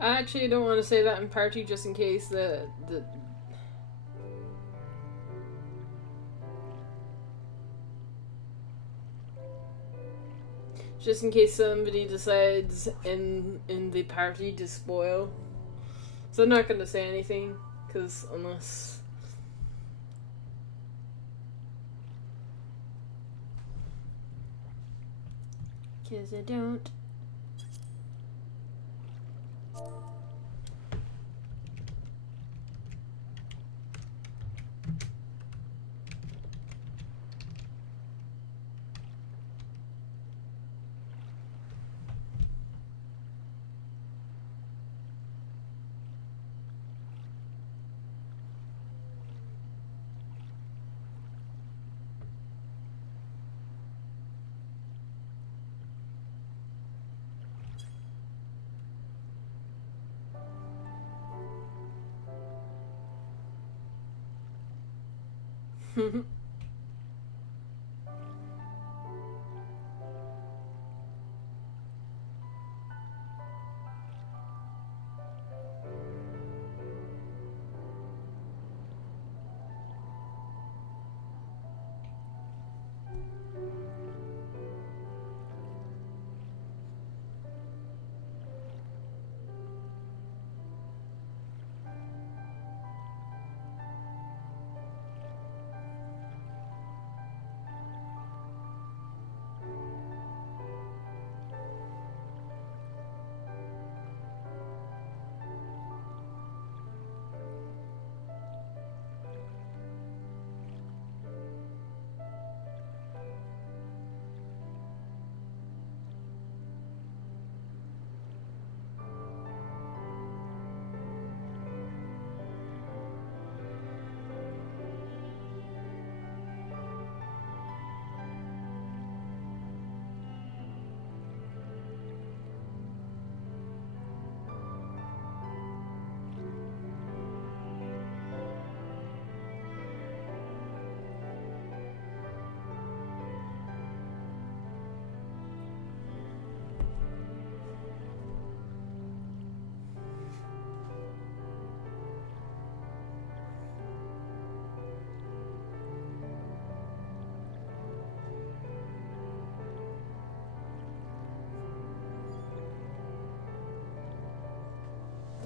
I actually don't want to say that in party just in case just in case somebody decides in the party to spoil. So I'm not going to say anything, because unless... Because I don't.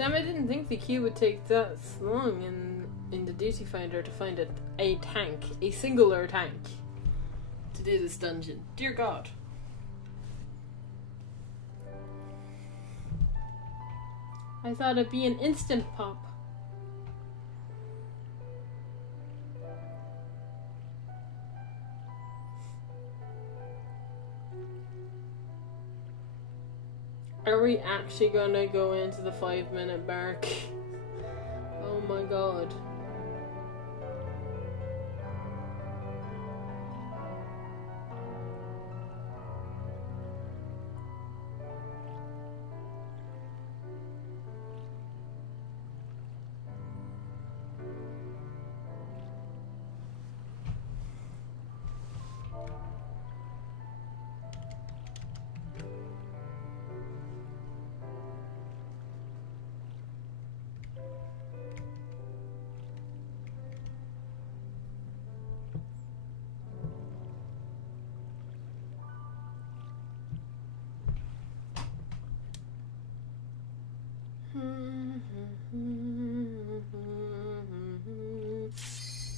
Damn, I didn't think the queue would take that long in the duty finder to find a tank, a singular tank, to do this dungeon. Dear God. I thought it'd be an instant pop. Are we actually gonna go into the 5-minute mark? Oh my God.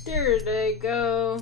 There they go.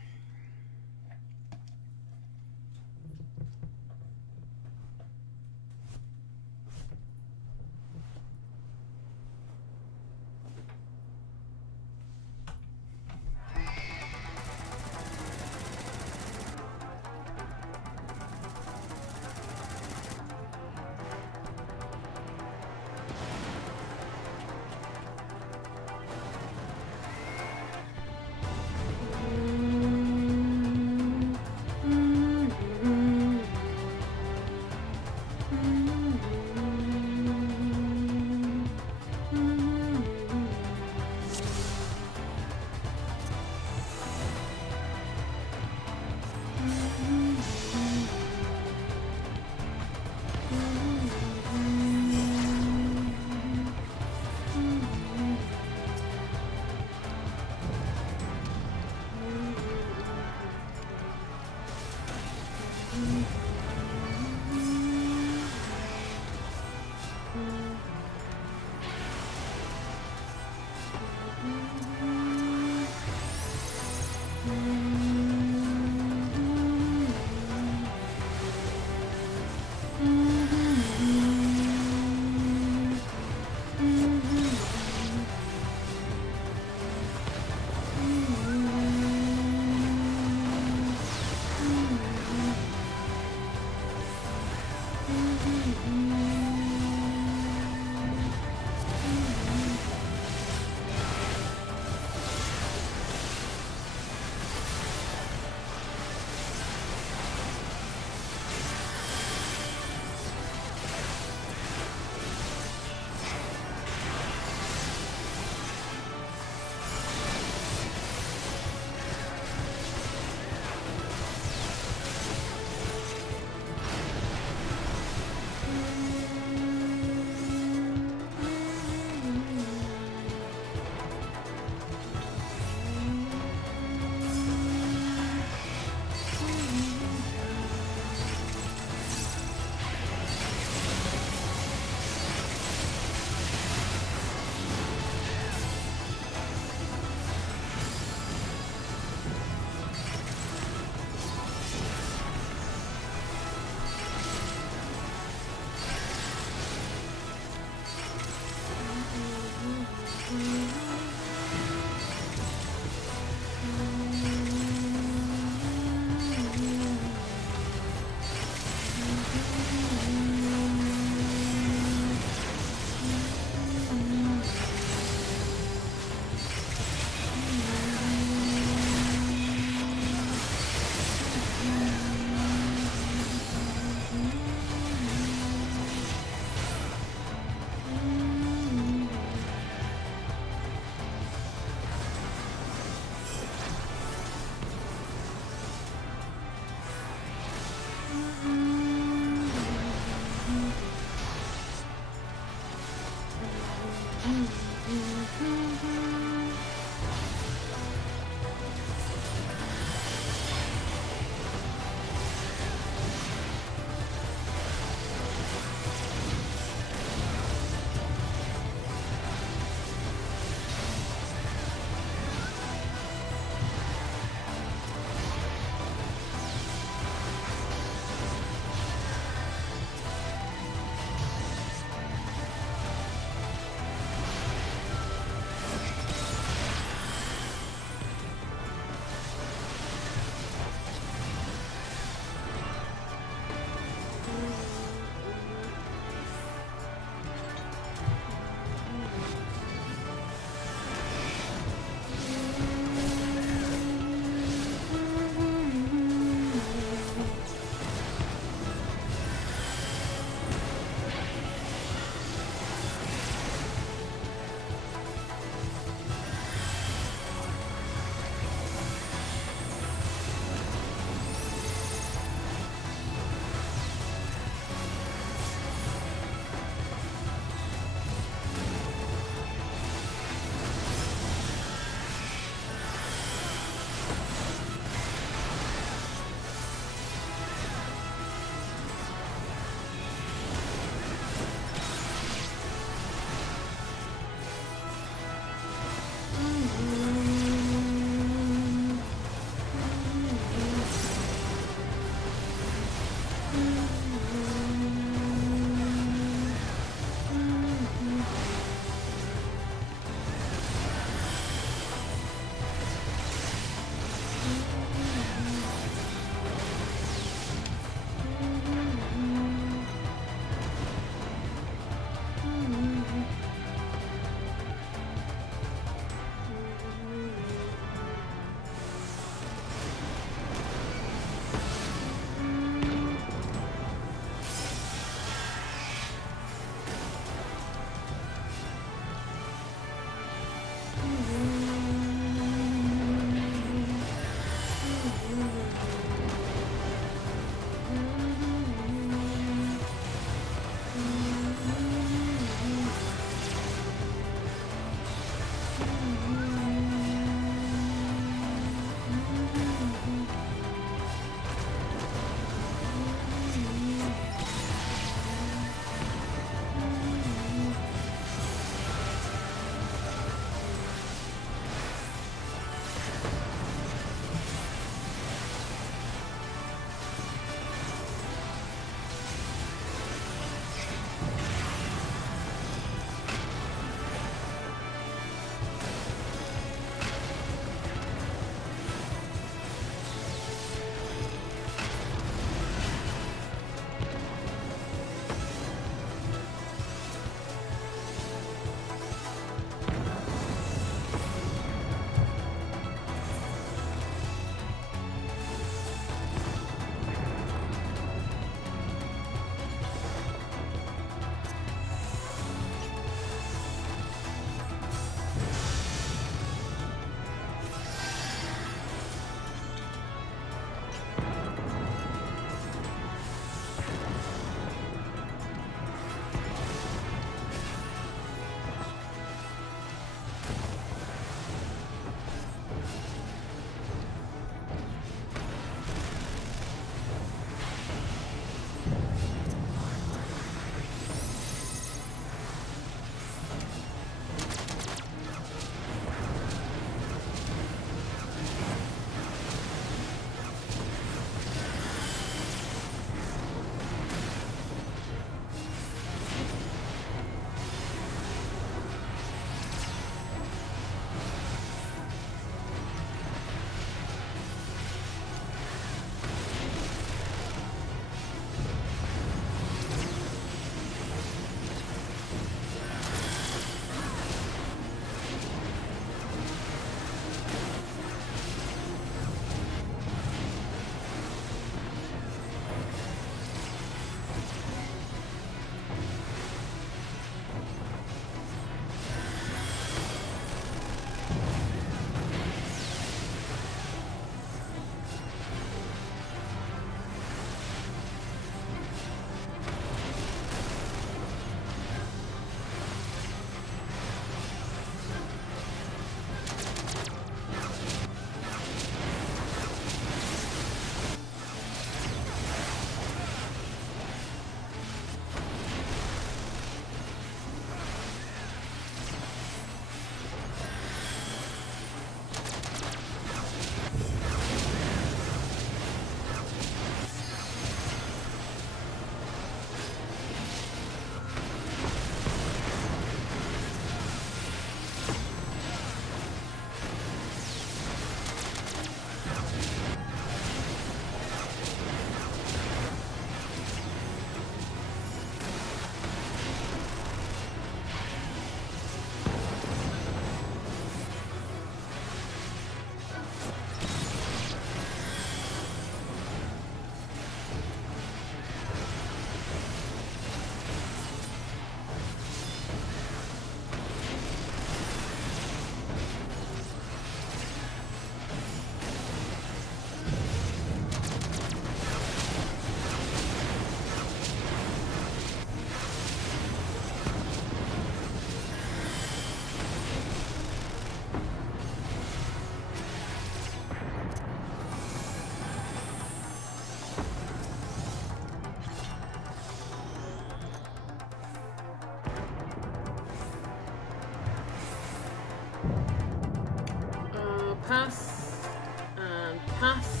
pass.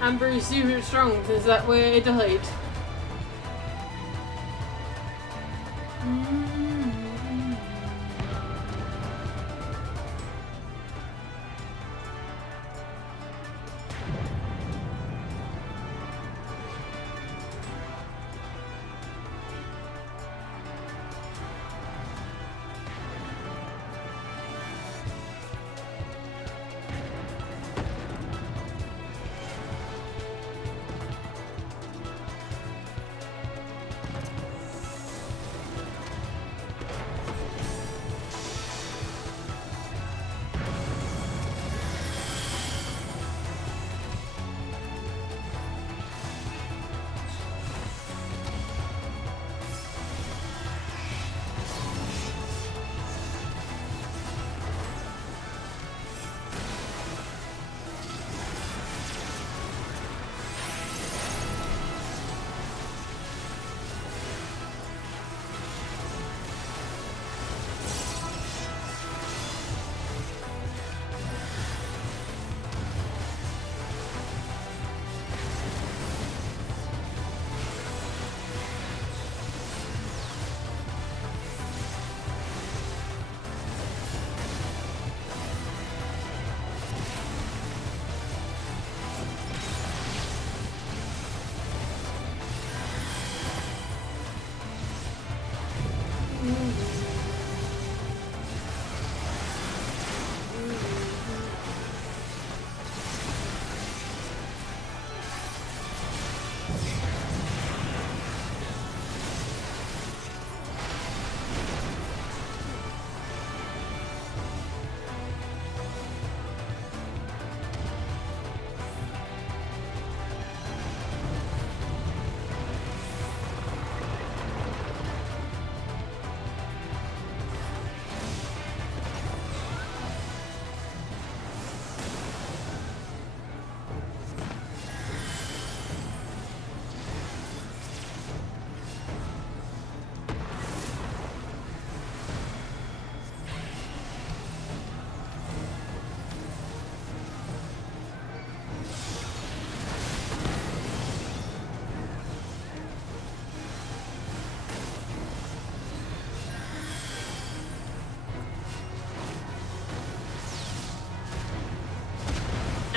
I'm very super strong since that way I died.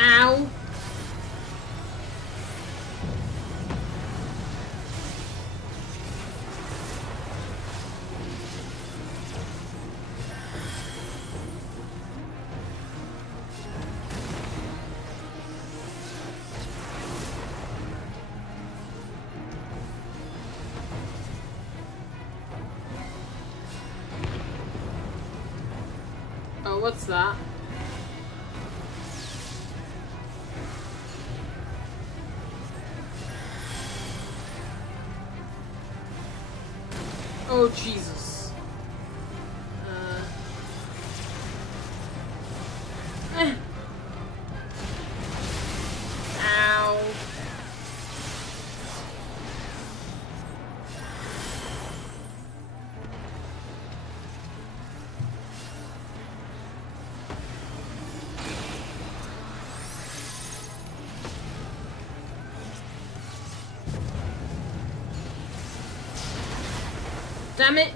Ow. Oh, what's that? Oh, Jesus. Ow. Damn it.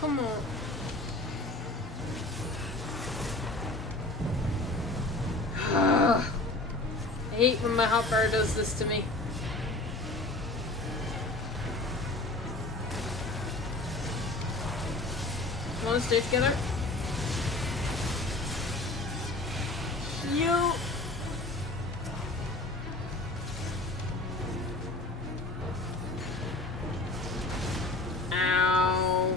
come on. I hate when my hotbar does this to me. Come on, stay together. You. Ow.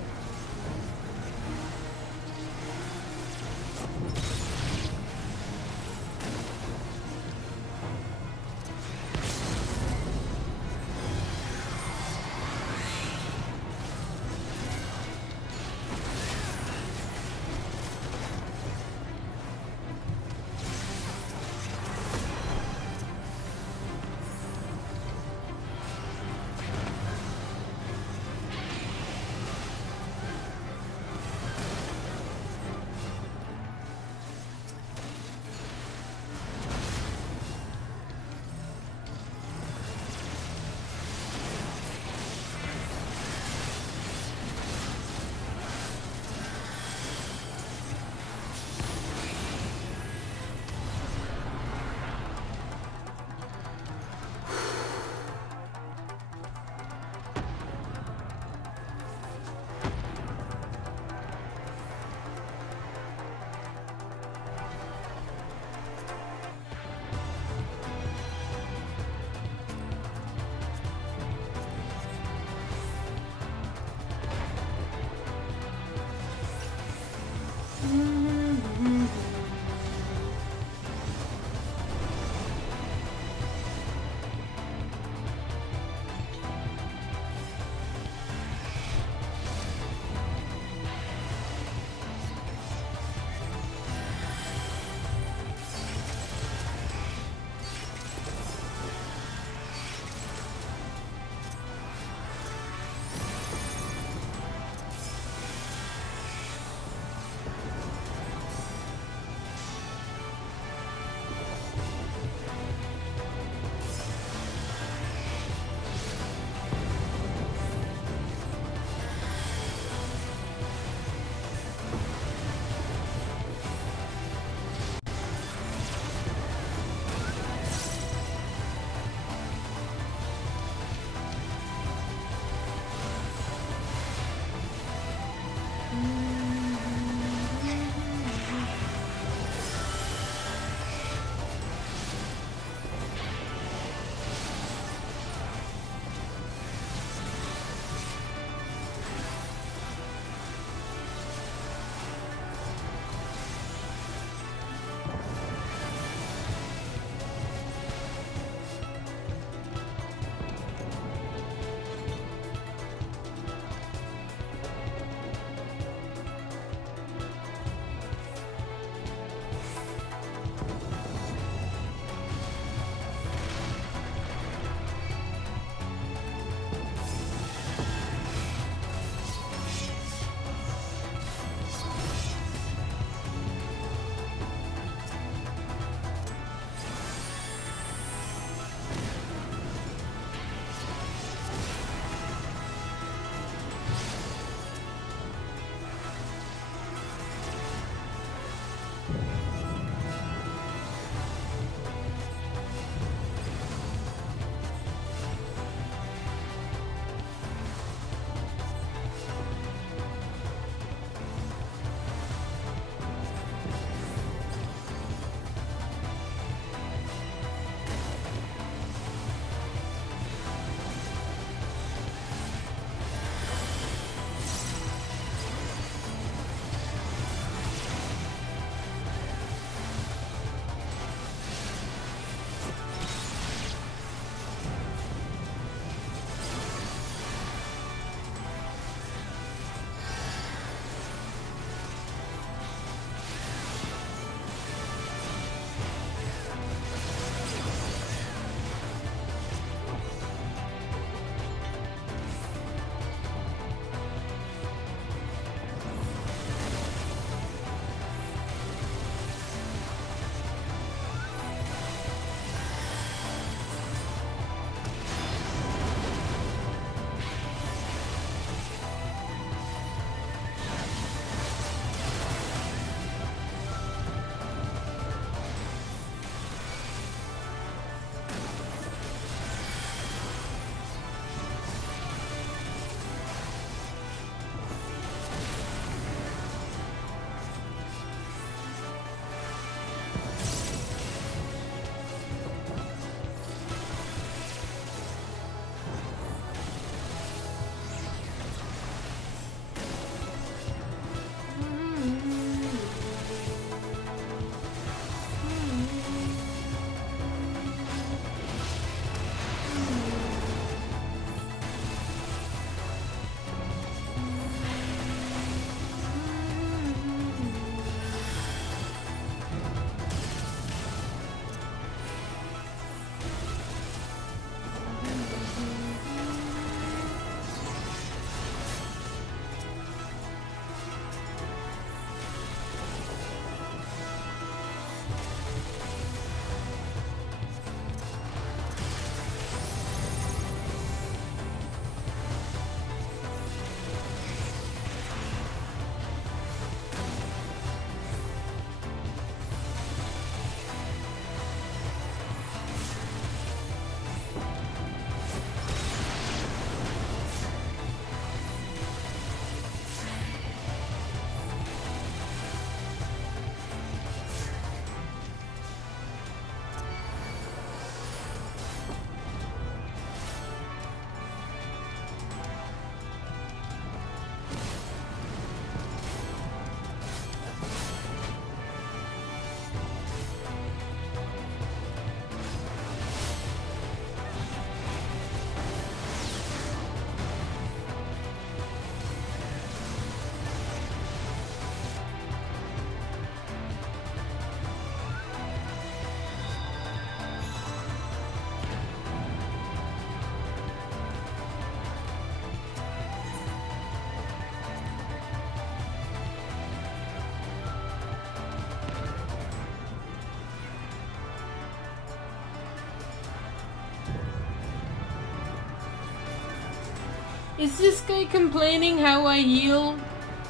Is this guy complaining how I heal?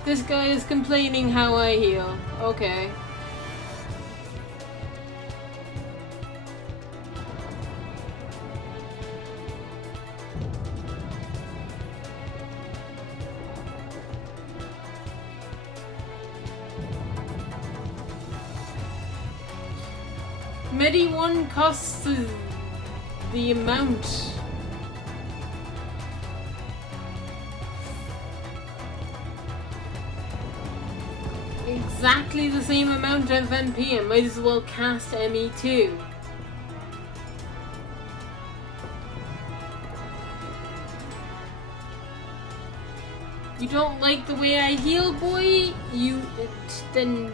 This guy is complaining how I heal. Okay. Medi 1 costs the amount. Exactly the same amount of MP. I might as well cast ME2. You don't like the way I heal, boy? You then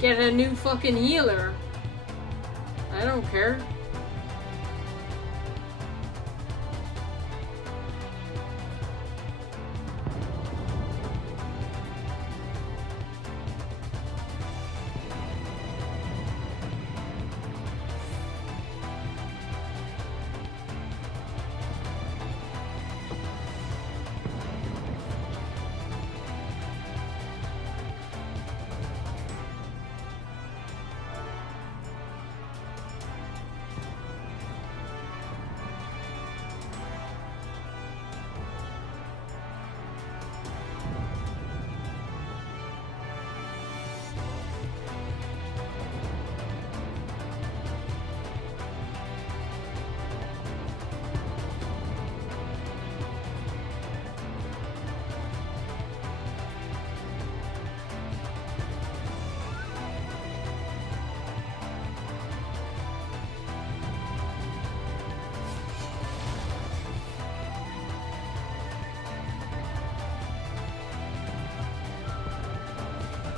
get a new fucking healer. I don't care.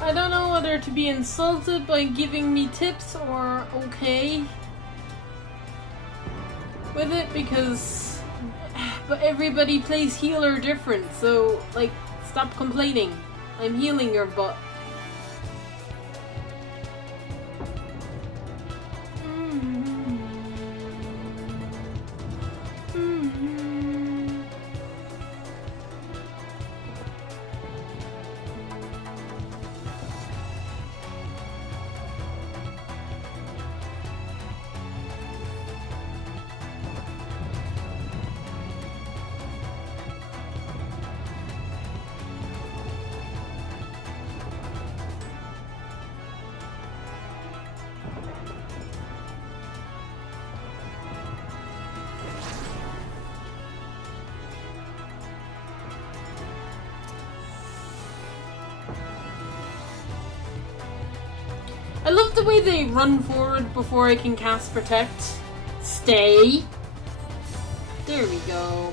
I don't know whether to be insulted by giving me tips or okay with it, because but everybody plays healer different, so like stop complaining. I'm healing your butt. I love the way they run forward before I can cast Protect. Stay. There we go.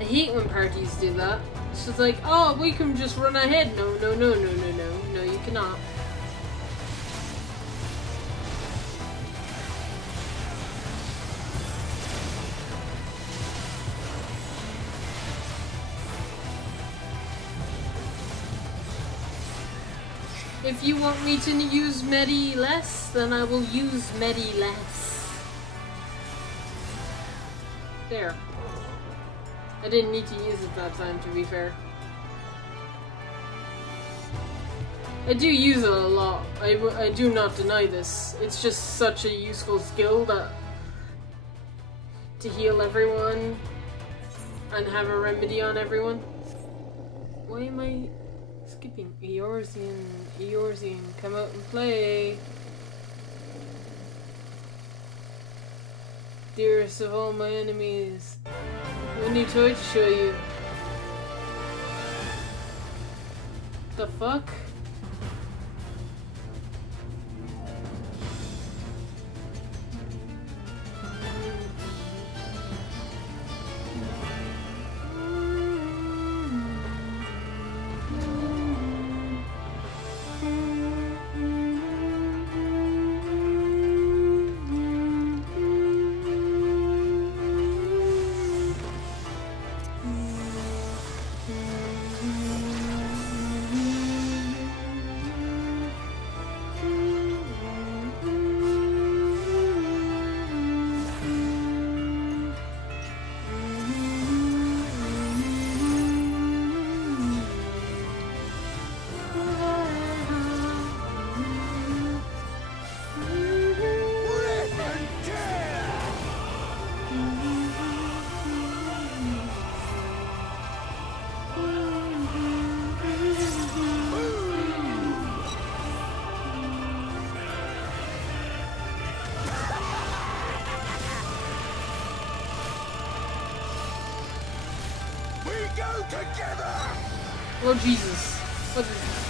I hate when parties do that. It's just like, oh, we can just run ahead. No, no, no, no, no, no. No, you cannot. If you want me to use Medi less, then I will use Medi less. There. I didn't need to use it that time, to be fair. I do use it a lot. I do not deny this. It's just such a useful skill that to heal everyone and have a remedy on everyone. Why am I skipping? Eorzean, come out and play. Dearest of all my enemies. A new toy to show you. The fuck? together! Lord Jesus. What is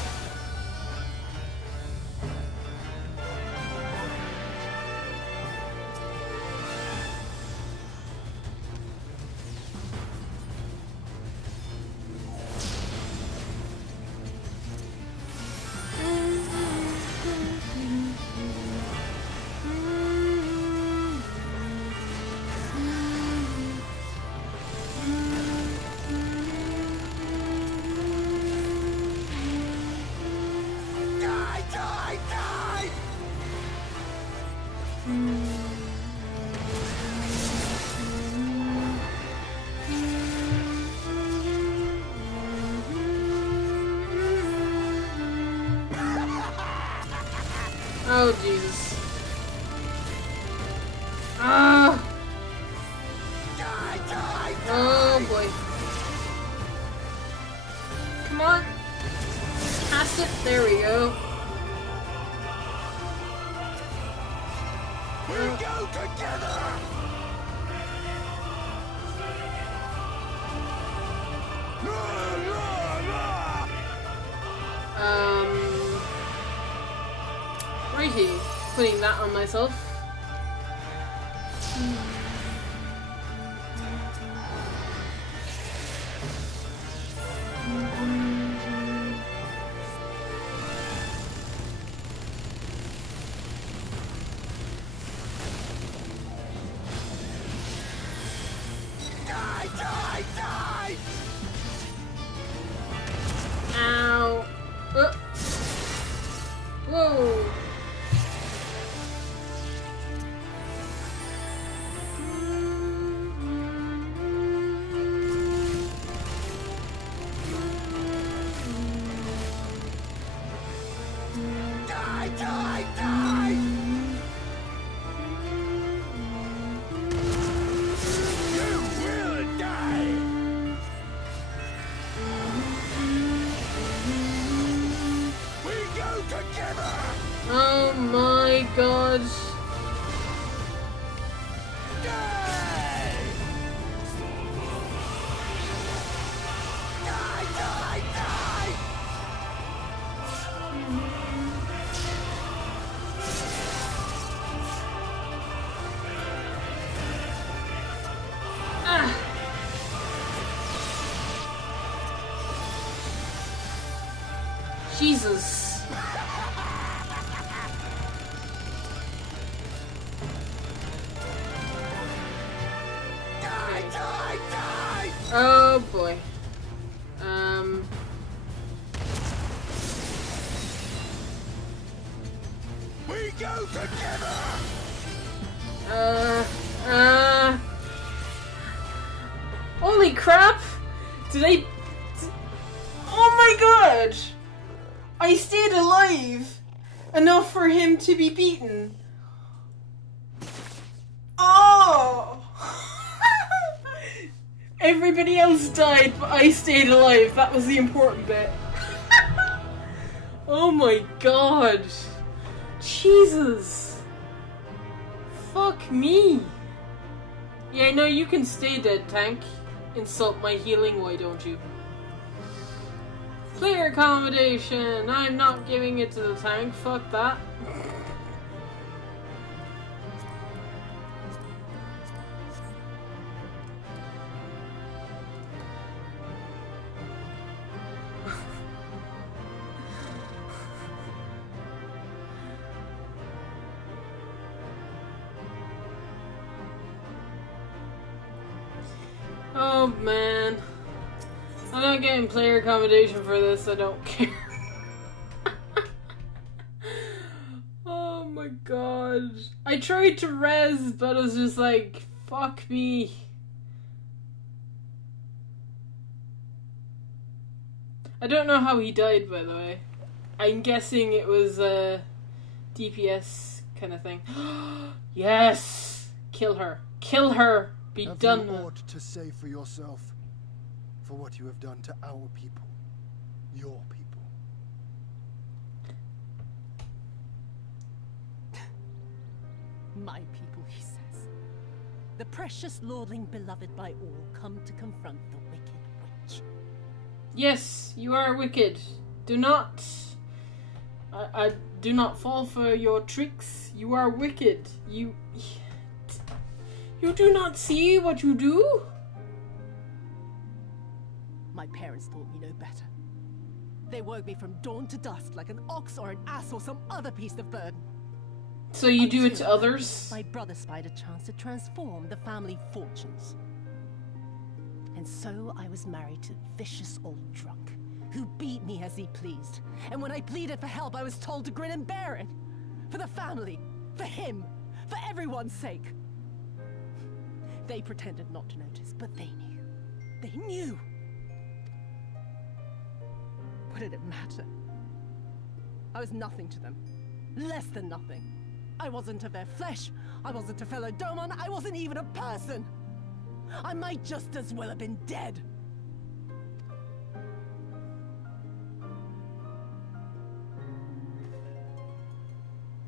Oh, Jesus. Ah! Oh, boy. Come on. Cast it. There we go. We go together! Righty. Putting that on myself. Die! Ow. Whoa. Die! You will die! We go together! Oh my god. Die! Ah. Jesus. Die! Oh boy. We go together! Holy crap! Did I... Oh my god! I stayed alive enough for him to be beaten. Oh! Everybody else died, but I stayed alive. That was the important bit. Oh my god. Jesus. Fuck me. Yeah, no, you can stay dead, tank. Insult my healing, why don't you? Player accommodation. I'm not giving it to the tank. Fuck that. Oh man. I'm not getting player accommodation for this, I don't care. Oh my god. I tried to res, but I was just like, fuck me. I don't know how he died, by the way. I'm guessing it was a DPS kind of thing. Yes! Kill her. Kill her! Be done. Have you aught to say for yourself? For what you have done to our people? Your people? My people, he says. The precious lordling beloved by all, come to confront the wicked witch. Yes, you are wicked. Do not... I do not fall for your tricks. You are wicked. You do not see what you do? My parents taught me no better. They worked me from dawn to dusk like an ox or an ass or some other beast of burden. So you do it to others? My brother spied a chance to transform the family fortunes. And so I was married to a vicious old drunk who beat me as he pleased. And when I pleaded for help, I was told to grin and bear it. For the family, for him, for everyone's sake. They pretended not to notice, but they knew. They knew. What did it matter? I was nothing to them. Less than nothing. I wasn't of their flesh. I wasn't a fellow Domon. I wasn't even a person. I might just as well have been dead.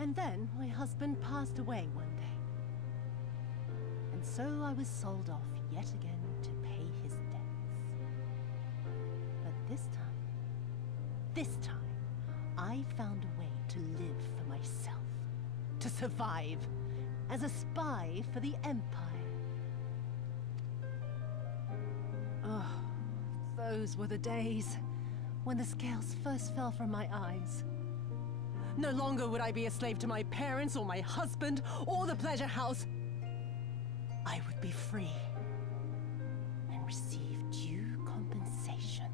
And then my husband passed away one day. And so I was sold off yet again to pay his debts. But this time, I found a way to live for myself. To survive as a spy for the Empire. Oh, those were the days when the scales first fell from my eyes. No longer would I be a slave to my parents or my husband or the pleasure house. I would be free and receive due compensation.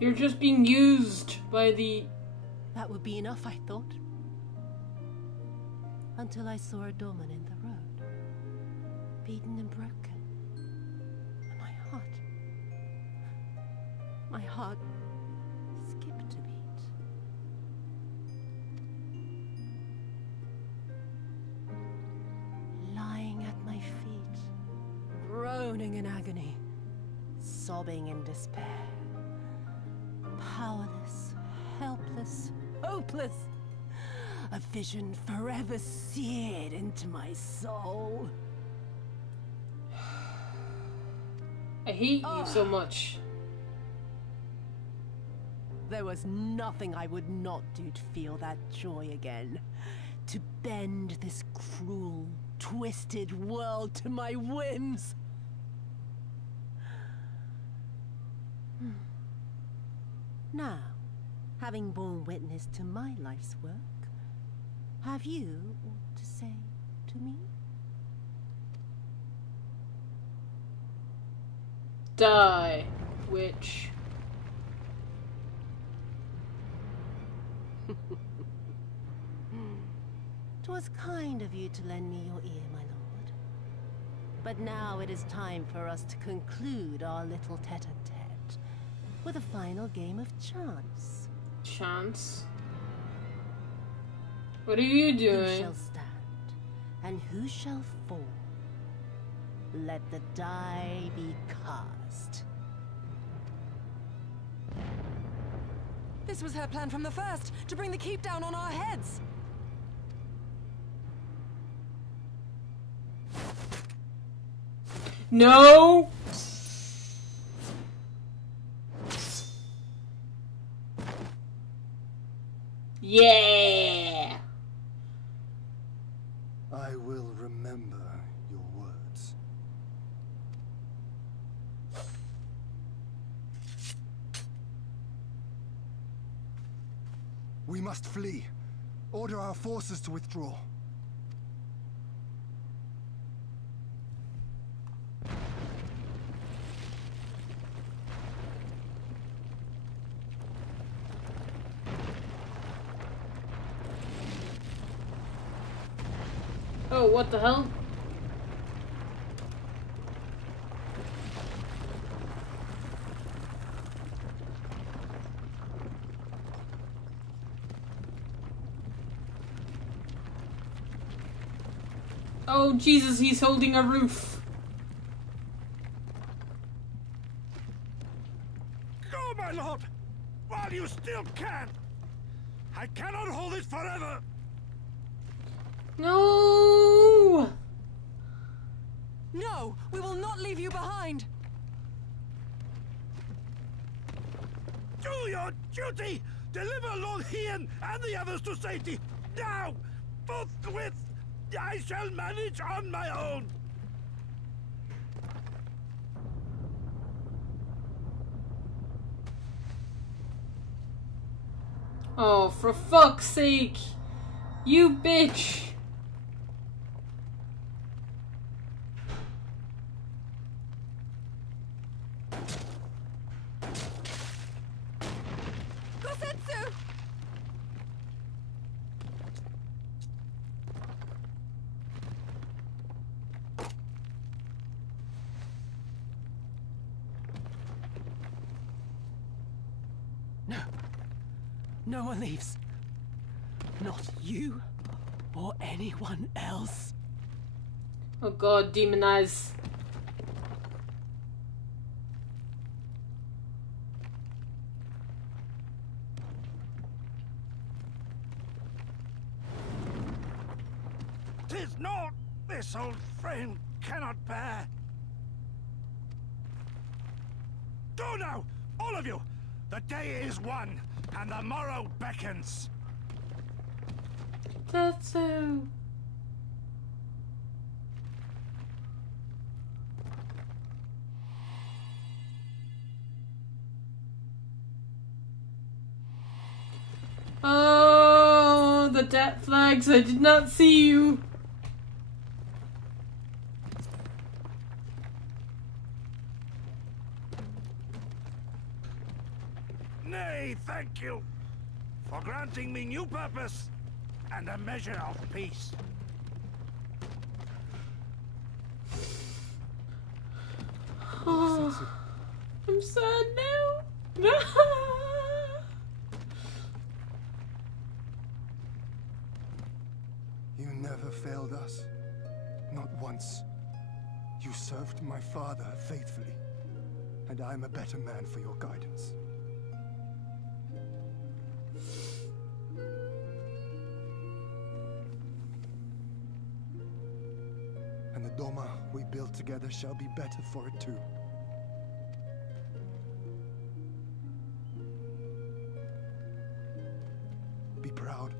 You're just being used by the... That would be enough, I thought. Until I saw a doorman in the road, beaten and broken. And my heart skipped a beat. Lying at my feet, groaning in agony, sobbing in despair. Powerless, helpless, hopeless. A vision forever seared into my soul. I hate you so much. There was nothing I would not do to feel that joy again. To bend this cruel, twisted world to my whims. Now, having borne witness to my life's work, have you aught to say to me? Die, witch. 'Twas kind of you to lend me your ear, my lord. But now it is time for us to conclude our little tete-a-tete with a final game of chance. Chance? What are you doing? Who shall stand, and who shall fall? Let the die be cast. This was her plan from the first, to bring the keep down on our heads. No! Yeah! I will remember your words. We must flee. Order our forces to withdraw. Oh, what the hell? Oh, Jesus, he's holding a roof. Go, my lord! While you still can! I cannot hold it forever! No! No! We will not leave you behind! Do your duty! Deliver Lord Ian and the others to safety! Now! Forthwith! I shall manage on my own! Oh, for fuck's sake! You bitch! Kosetsu! No. No one leaves. Not you or anyone else. Oh god, demon eyes. "'Tis naught this old frame cannot bear. Go now, all of you! The day is won, and the morrow beckons. That's so. Oh, the death flags! I did not see you. Nay, thank you for granting me new purpose and a measure of peace. Oh, I'm sad now. You never failed us. Not once. You served my father faithfully, and I'm a better man for your guidance. And the Doma we built together shall be better for it too. Be proud,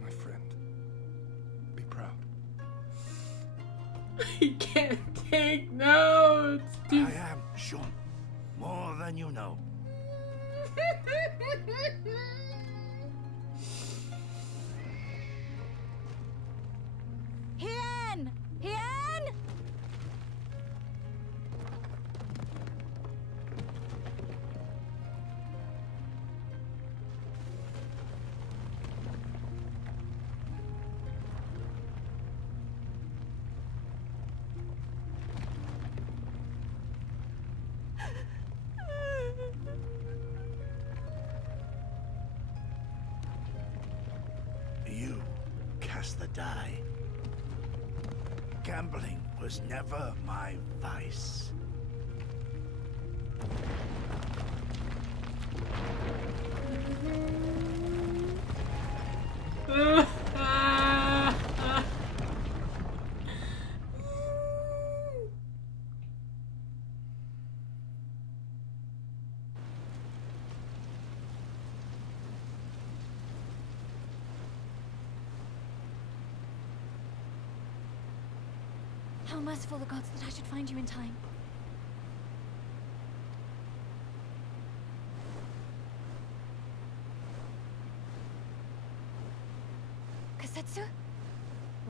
my friend. Be proud. He can't take notes. I am, Sean. More than you know. Hien! Hien! You cast the die. Gambling was never my vice. How merciful the gods that I should find you in time. Kosetsu?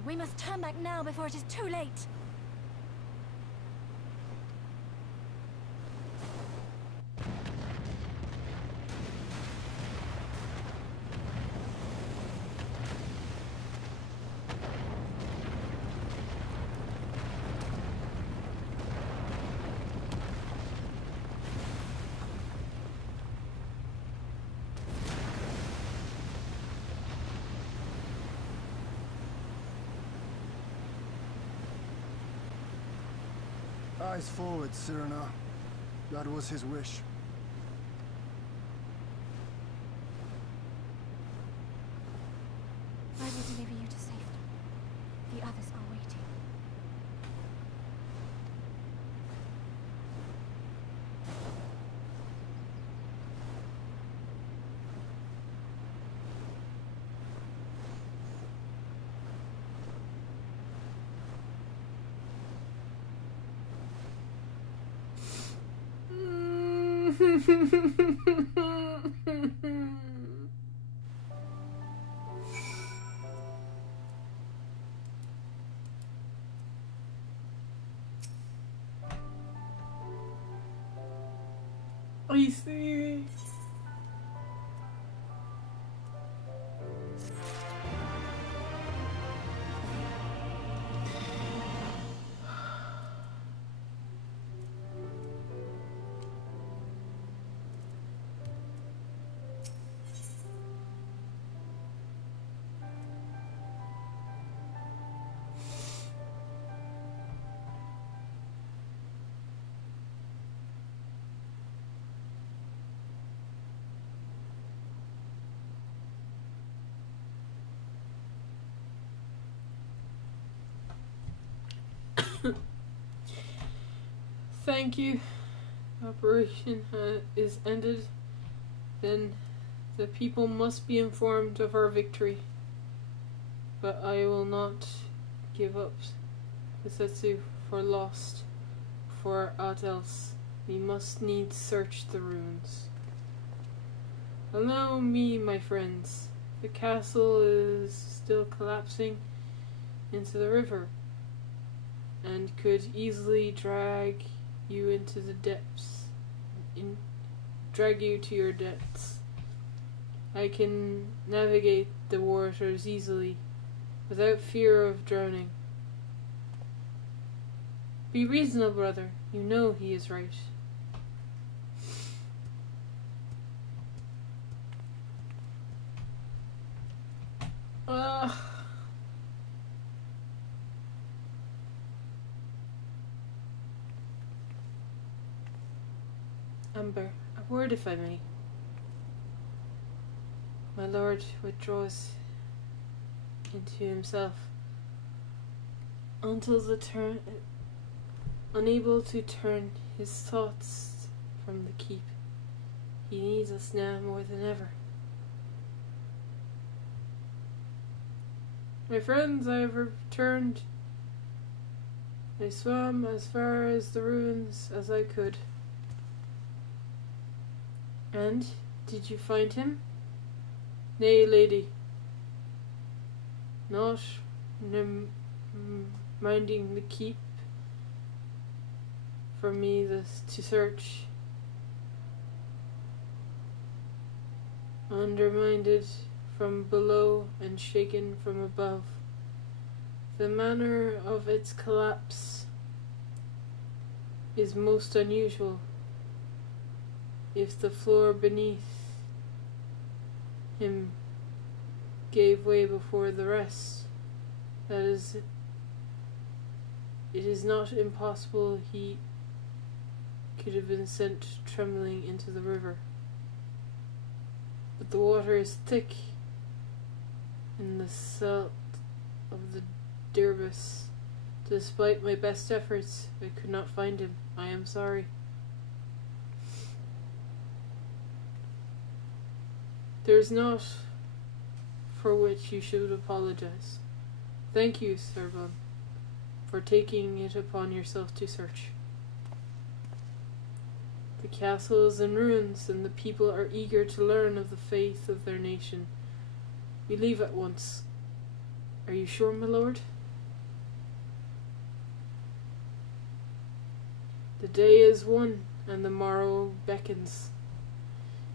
We must turn back now before it is too late. Eyes forward, Cyrano. That was his wish. I will deliver you to safety. The others are waiting. I see. Thank you. Operation is ended. Then the people must be informed of our victory. But I will not give up Setsu for lost. For aught else, we must needs search the ruins. Allow me, my friends. The castle is still collapsing into the river, and could easily drag you into the depths, drag you to your depths. I can navigate the waters easily, without fear of drowning. Be reasonable, brother. You know he is right. Amber, a word if I may. My lord withdraws into himself until unable to turn his thoughts from the keep. He needs us now more than ever. My friends, I have returned. I swam as far as the ruins as I could. And, did you find him? Nay, lady. Not minding the keep for me to search. Undermined from below and shaken from above. The manner of its collapse is most unusual. If the floor beneath him gave way before the rest, that is, it is not impossible he could have been sent trembling into the river. But the water is thick in the salt of the Dirbus. Despite my best efforts, I could not find him. I am sorry. There is naught for which you should apologize. Thank you, Servan, for taking it upon yourself to search. The castle is in ruins, and the people are eager to learn of the faith of their nation. We leave at once. Are you sure, my lord? The day is won, and the morrow beckons.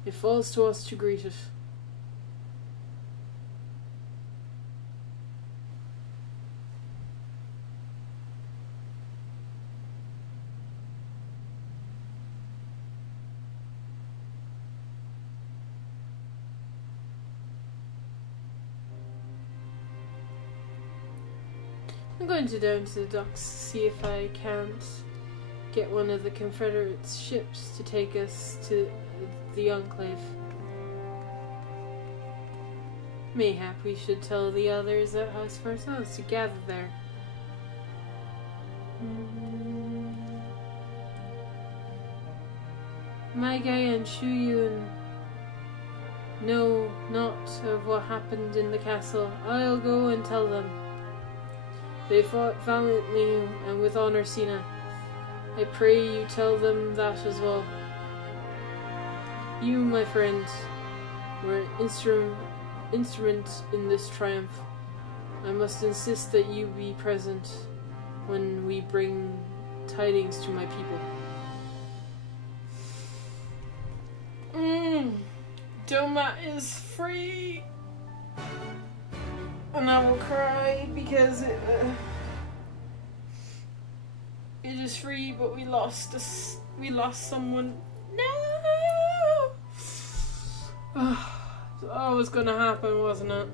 It falls to us to greet it. I'm going to down to the docks to see if I can't get one of the Confederate ships to take us to the Enclave. Mayhap we should tell the others at House for ourselves to gather there. Magai and Shuyun know not of what happened in the castle. I'll go and tell them. They fought valiantly and with honor, Sina. I pray you tell them that as well. You, my friend, were an instrument in this triumph. I must insist that you be present when we bring tidings to my people. Doma is free! And I will cry because it is free, but we lost someone. No! That was gonna happen, wasn't it?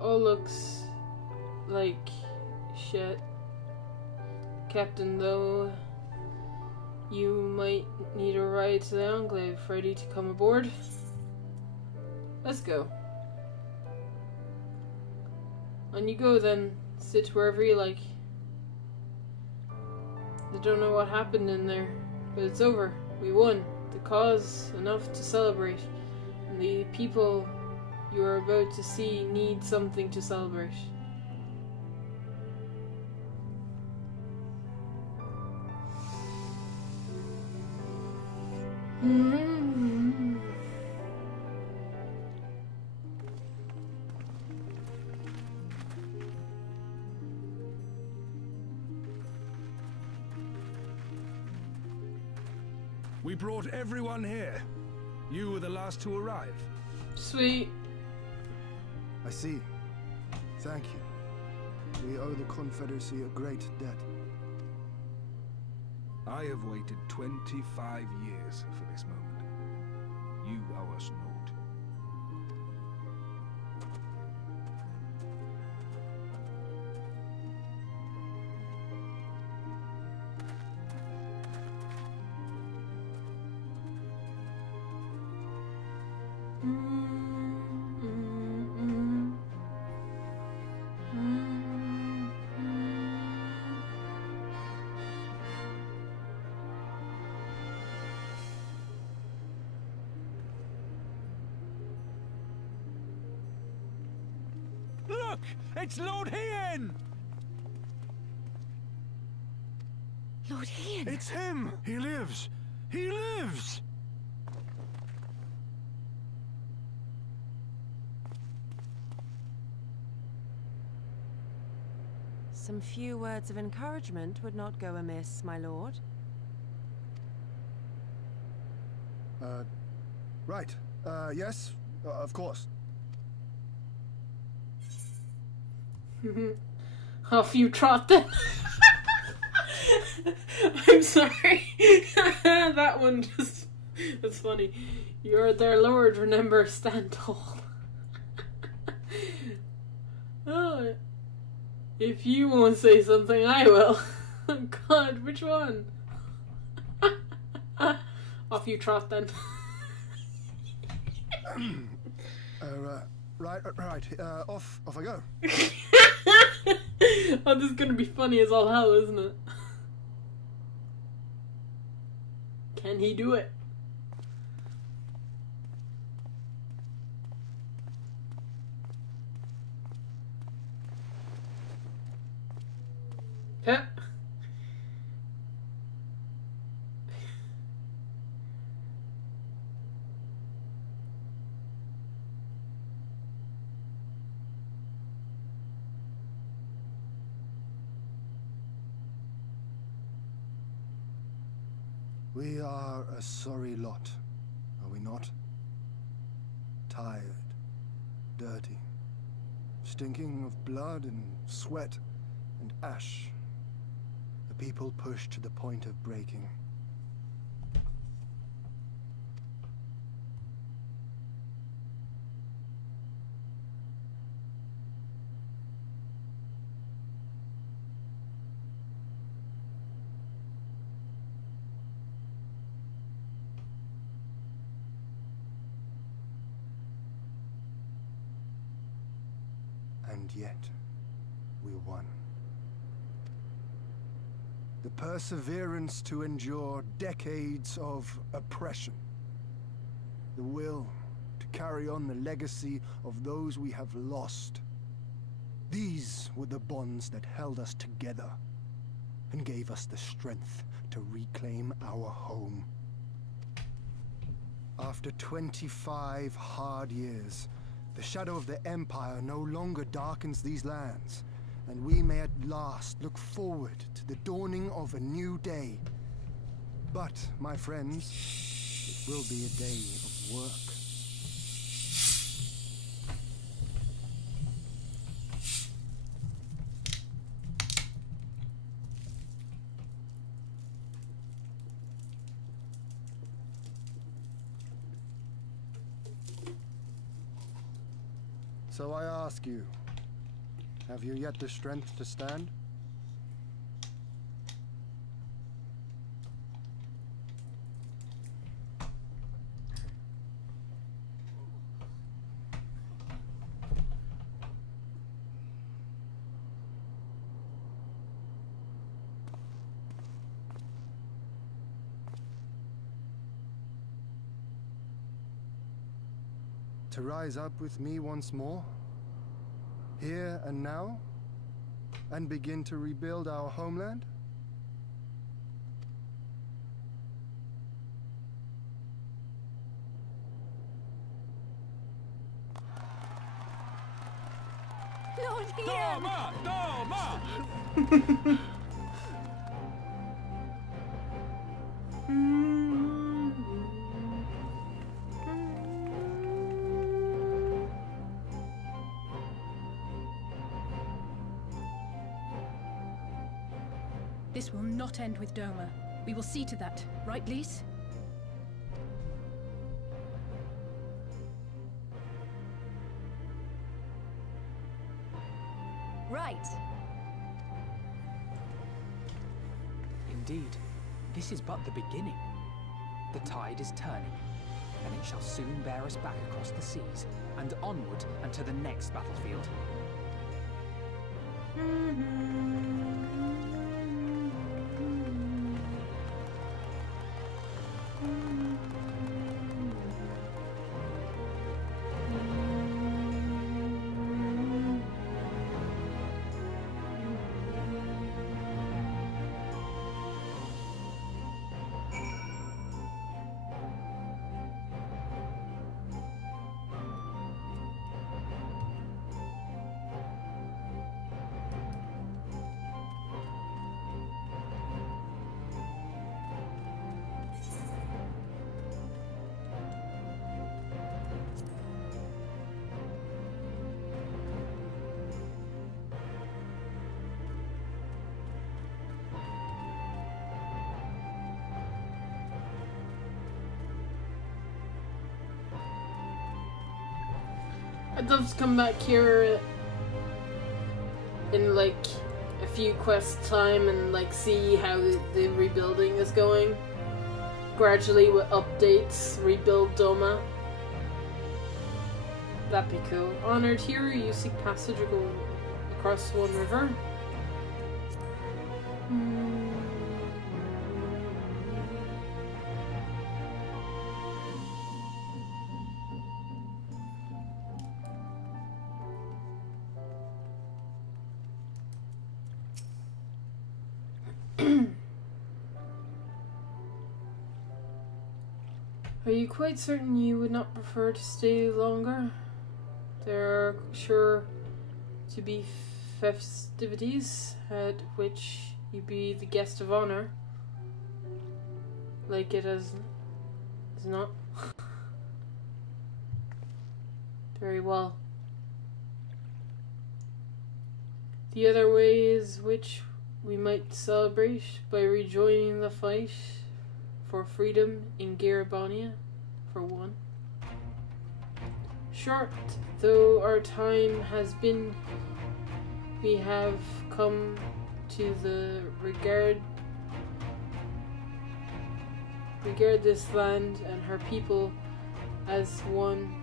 All looks like shit. Captain, though, you might need a ride to the Enclave. Ready to come aboard? Let's go. On you go then. Sit wherever you like. I don't know what happened in there, but it's over. We won. The cause enough to celebrate. And the people you are about to see need something to celebrate. We brought everyone here. You were the last to arrive. Sweet. I see. Thank you. We owe the Confederacy a great debt. I have waited 25 years for this moment. You owe us naught. Look! It's Lord Hien! Lord Hien! It's him! He lives! He lives! Some few words of encouragement would not go amiss, my lord. Right. Yes, of course. Off you trot then. I'm sorry. That one just... That's funny. You're their lord, remember, stand tall. Oh, if you won't say something, I will. God, which one? Off you trot then. Right. Off I go. Oh, this is gonna be funny as all hell, isn't it? Can he do it? Huh? We are a sorry lot, are we not? Tired, dirty, stinking of blood and sweat and ash. The people pushed to the point of breaking. And yet, we won. the perseverance to endure decades of oppression, the will to carry on the legacy of those we have lost. These were the bonds that held us together and gave us the strength to reclaim our home. After 25 hard years, the shadow of the Empire no longer darkens these lands, and we may at last look forward to the dawning of a new day. But, my friends, it will be a day of work. So I ask you, have you yet the strength to stand? To rise up with me once more, here and now, and begin to rebuild our homeland? Lord Doma! Doma! This will not end with Doma. We will see to that, right, Lise? Right. Indeed, this is but the beginning. The tide is turning, and it shall soon bear us back across the seas, and onward and to the next battlefield. I'd love to come back here in like a few quests time and like see how the rebuilding is going. Gradually with updates, rebuild Doma. That'd be cool. Honored hero, you seek passage or go across one river. Are you quite certain you would not prefer to stay longer? There are sure to be festivities at which you be the guest of honor. Like it is not. Very well. The other way is which we might celebrate by rejoining the fight for freedom in Garabania, for one. Short though our time has been, we have come to the regard this land and her people as one,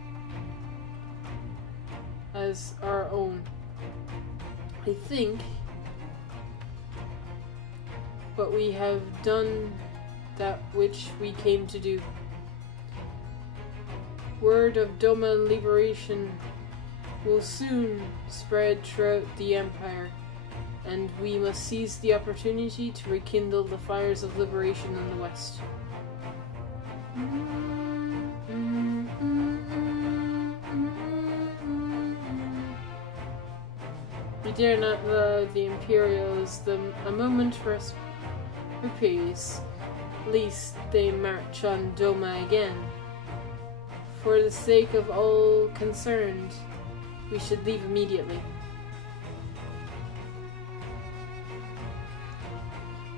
as our own. I think but we have done that which we came to do. Word of Doma liberation will soon spread throughout the Empire, and we must seize the opportunity to rekindle the fires of liberation in the West. We dare not allow the Imperials a moment for repose, lest they march on Doma again. For the sake of all concerned, we should leave immediately.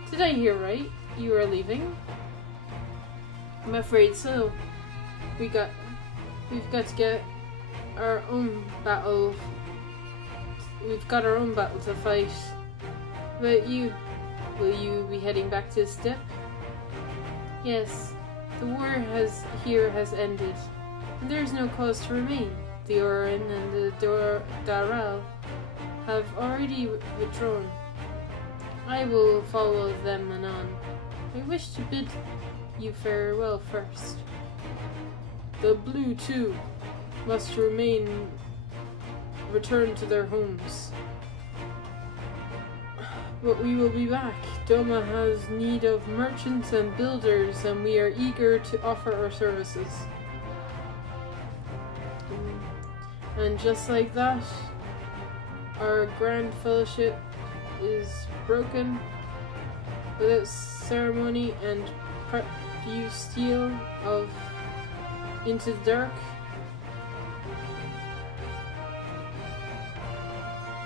Did I hear right? You are leaving? I'm afraid so. We've got to get our own battle. We've got our own battle to fight. But you, will you be heading back to the steppe? Yes, the war has ended, and there is no cause to remain. The Orin and the Daral have already withdrawn. I will follow them anon. I wish to bid you farewell first. The Blue, too, must return to their homes. But we will be back. Doma has need of merchants and builders, and we are eager to offer our services. And just like that, our grand fellowship is broken without ceremony, and prep you steal into the dark.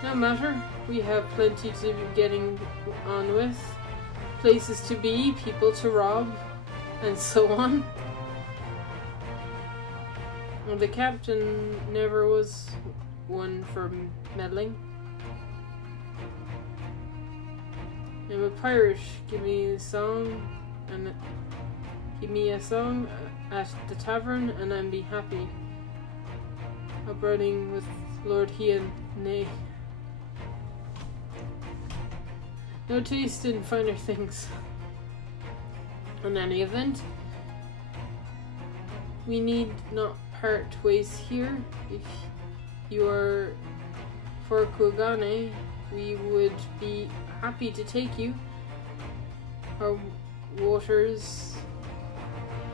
No matter, we have plenty to be getting on with, places to be, people to rob, and so on. Well, the captain never was one for meddling. I'm a pirate. Give me a song at the tavern, and I'll be happy. Upriding with Lord Hian, nay. No taste in finer things. In any event, we need not part ways here. If you are for Kogane, we would be happy to take you. Our waters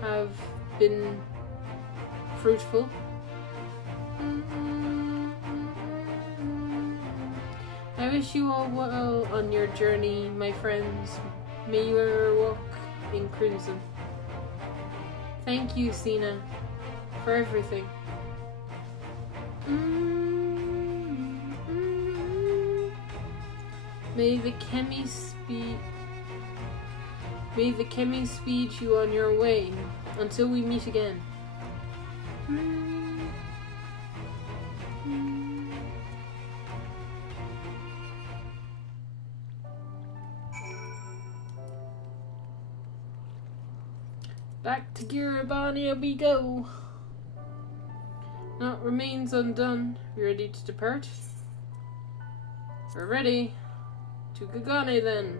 have been fruitful. I wish you all well on your journey, my friends. May you ever walk in crimson. Thank you, Sina, for everything. May the Chemi speed you on your way until we meet again. Back to Girabania we go. Naught remains undone. You ready to depart? We're ready. To Kagane then.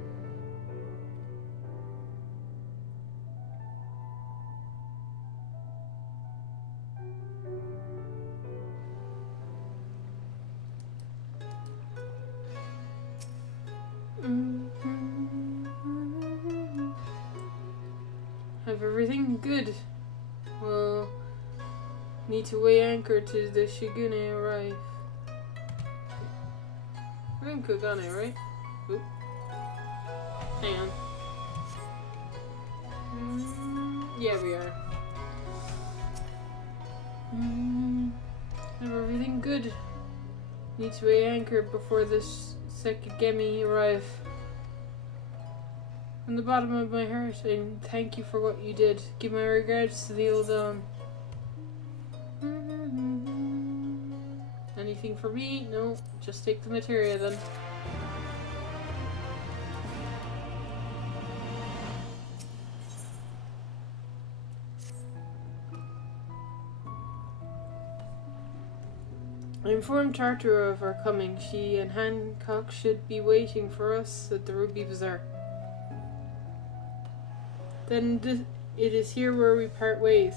Have everything good. Well, need to weigh anchor to the Shigune arrive. We're in Kagane, right? Oop. Hang on. Yeah, we are. Have everything good. Need to weigh anchor before this Sekigemi arrive. From the bottom of my heart, and thank you for what you did. Give my regards to the old Anything for me? No, just take the materia then. I informed Tartara of our coming. She and Hancock should be waiting for us at the Ruby Bazaar. Then it is here where we part ways.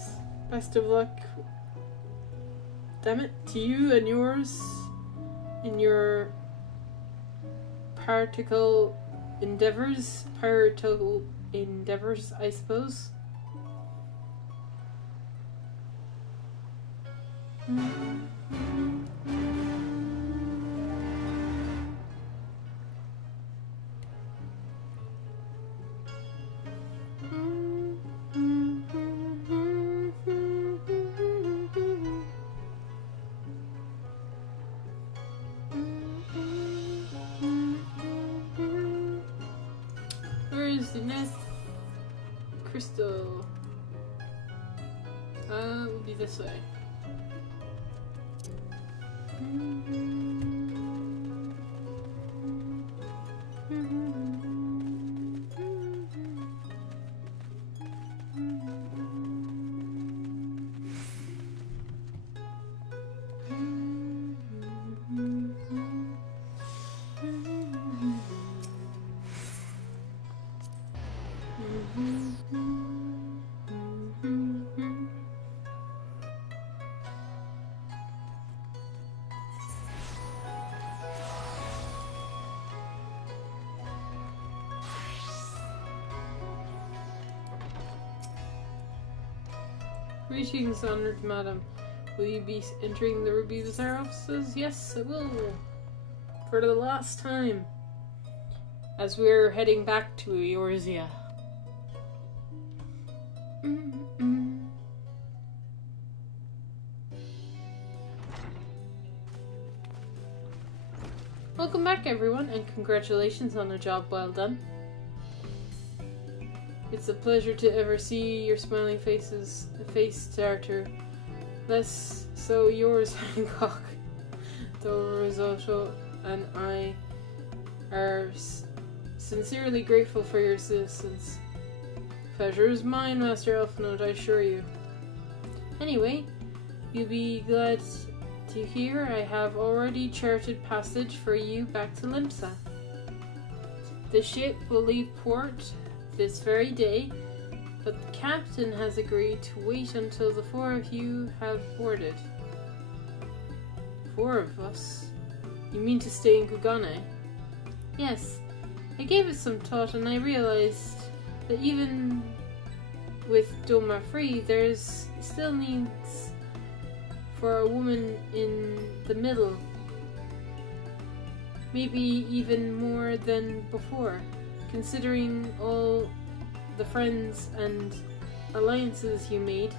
Best of luck, damn it, to you and yours in your piratical endeavors, I suppose. Where is the next crystal? Will be this way. Greetings, honored madam. Will you be entering the Ruby Bazaar offices? Yes, I will. For the last time. As we're heading back to Eorzea. Welcome back, everyone, and congratulations on a job well done. It's a pleasure to ever see your smiling face starter. Less so yours, Hancock. Though Risotto and I are sincerely grateful for your assistance. Pleasure is mine, Master Elfnote, I assure you. Anyway, you'll be glad to hear I have already charted passage for you back to Limsa. The ship will leave port this very day, but the captain has agreed to wait until the 4 of you have boarded. 4 of us? You mean to stay in Kugane? Yes, I gave it some thought and I realized that even with Doma free, there's still needs for a woman in the middle. Maybe even more than before. Considering all the friends and alliances you made,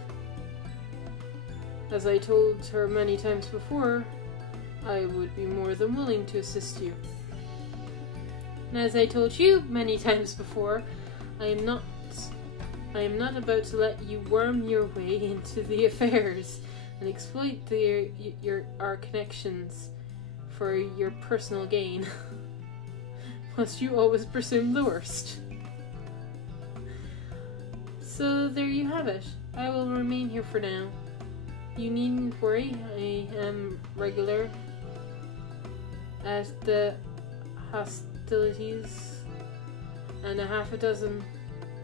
as I told her many times before, I would be more than willing to assist you. And as I told you many times before, I am not about to let you worm your way into the affairs and exploit our connections for your personal gain. Must you always presume the worst? So there you have it. I will remain here for now. You needn't worry, I am regular at the hostilities and a half a dozen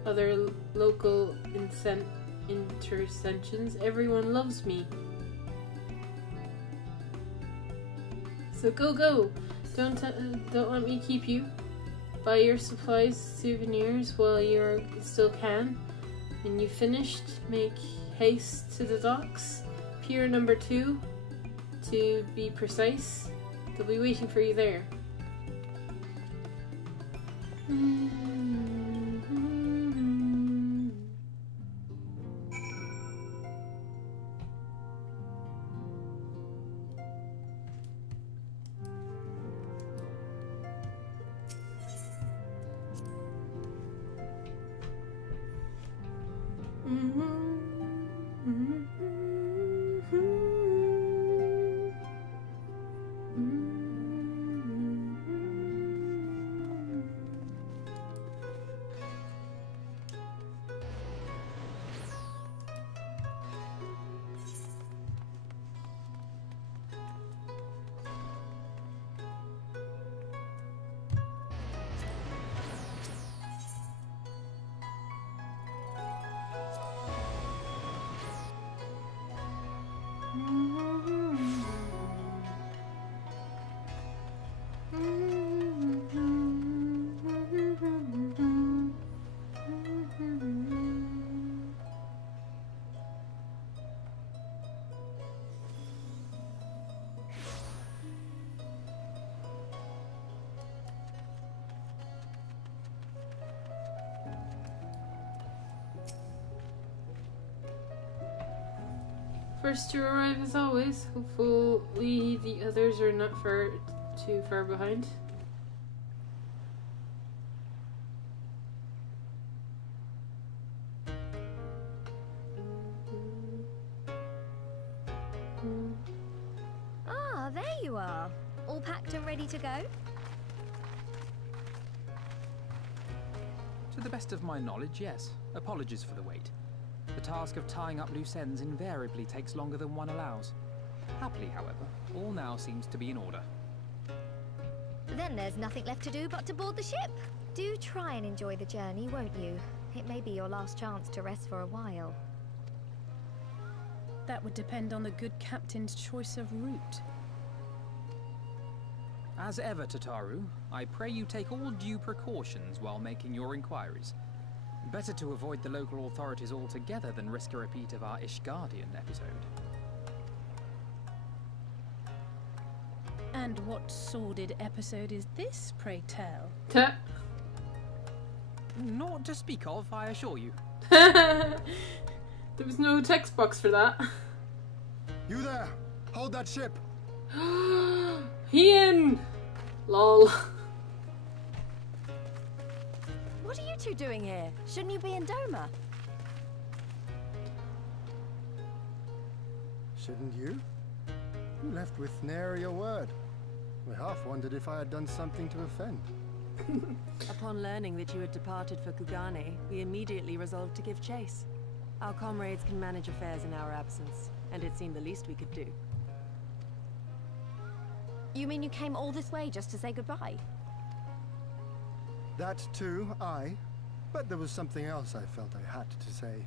other local intercensions. Everyone loves me. So go! Don't let me keep you. Buy your supplies, souvenirs while you still can. When you've finished, make haste to the docks. Pier number 2, to be precise. They'll be waiting for you there. First to arrive as always. Hopefully the others are not too far behind. Ah, there you are. All packed and ready to go? To the best of my knowledge, yes. Apologies for the wait. The task of tying up loose ends invariably takes longer than one allows. Happily, however, all now seems to be in order. Then there's nothing left to do but to board the ship. Do try and enjoy the journey, won't you? It may be your last chance to rest for a while. That would depend on the good captain's choice of route. As ever, Tataru, I pray you take all due precautions while making your inquiries. Better to avoid the local authorities altogether than risk a repeat of our Ishgardian episode. And what sordid episode is this, pray tell? Not to speak of, I assure you. There was no text box for that. You there! Hold that ship! Ian! Lol. What are you two doing here? Shouldn't you be in Doma? Shouldn't you? You left with nary a word. We half wondered if I had done something to offend. Upon learning that you had departed for Kugane, we immediately resolved to give chase. Our comrades can manage affairs in our absence, and it seemed the least we could do. You mean you came all this way just to say goodbye? That too, aye. But there was something else I felt I had to say.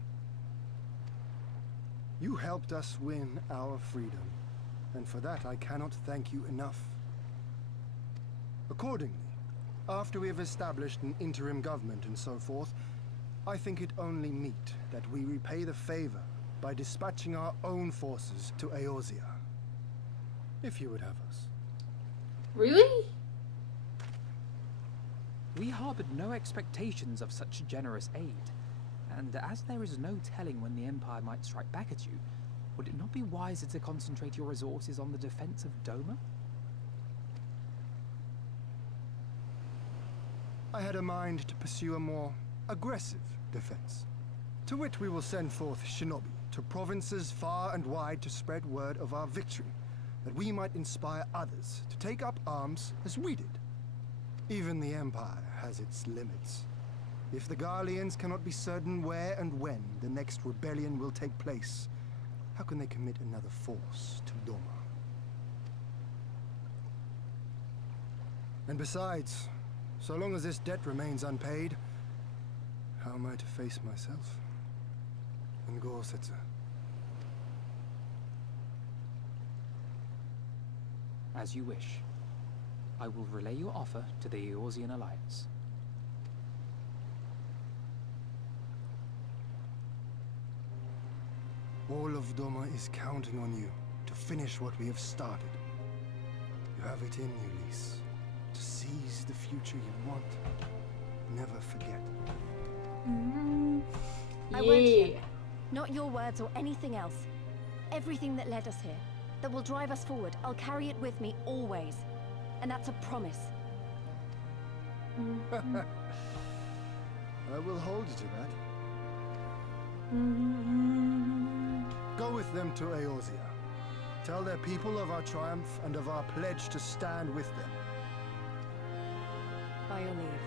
You helped us win our freedom, and for that I cannot thank you enough. Accordingly, after we have established an interim government and so forth, I think it only meet that we repay the favor by dispatching our own forces to Eorzea. If you would have us. Really? We harbored no expectations of such generous aid, and as there is no telling when the Empire might strike back at you, would it not be wiser to concentrate your resources on the defense of Doma? I had a mind to pursue a more aggressive defense, to which we will send forth shinobi to provinces far and wide to spread word of our victory, that we might inspire others to take up arms as we did. Even the Empire has its limits. If the Garleans cannot be certain where and when the next rebellion will take place, how can they commit another force to Doma? And besides, so long as this debt remains unpaid, how am I to face myself and Gorsetzer? As you wish. I will relay your offer to the Eorzean Alliance. All of Doma is counting on you to finish what we have started. You have it in you, Lise, to seize the future you want. Never forget. I won't hear. Not your words or anything else. Everything that led us here, that will drive us forward, I'll carry it with me always. And that's a promise. I will hold you to that. Go with them to Eorzea. Tell their people of our triumph and of our pledge to stand with them. By your leave,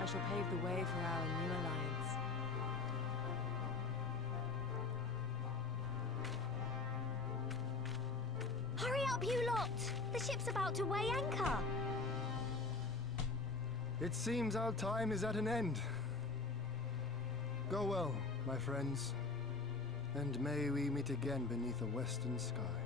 I shall pave the way for our new alliance. Hurry up, you lot! The ship's about to weigh anchor! It seems our time is at an end. Go well, my friends, and may we meet again beneath a western sky.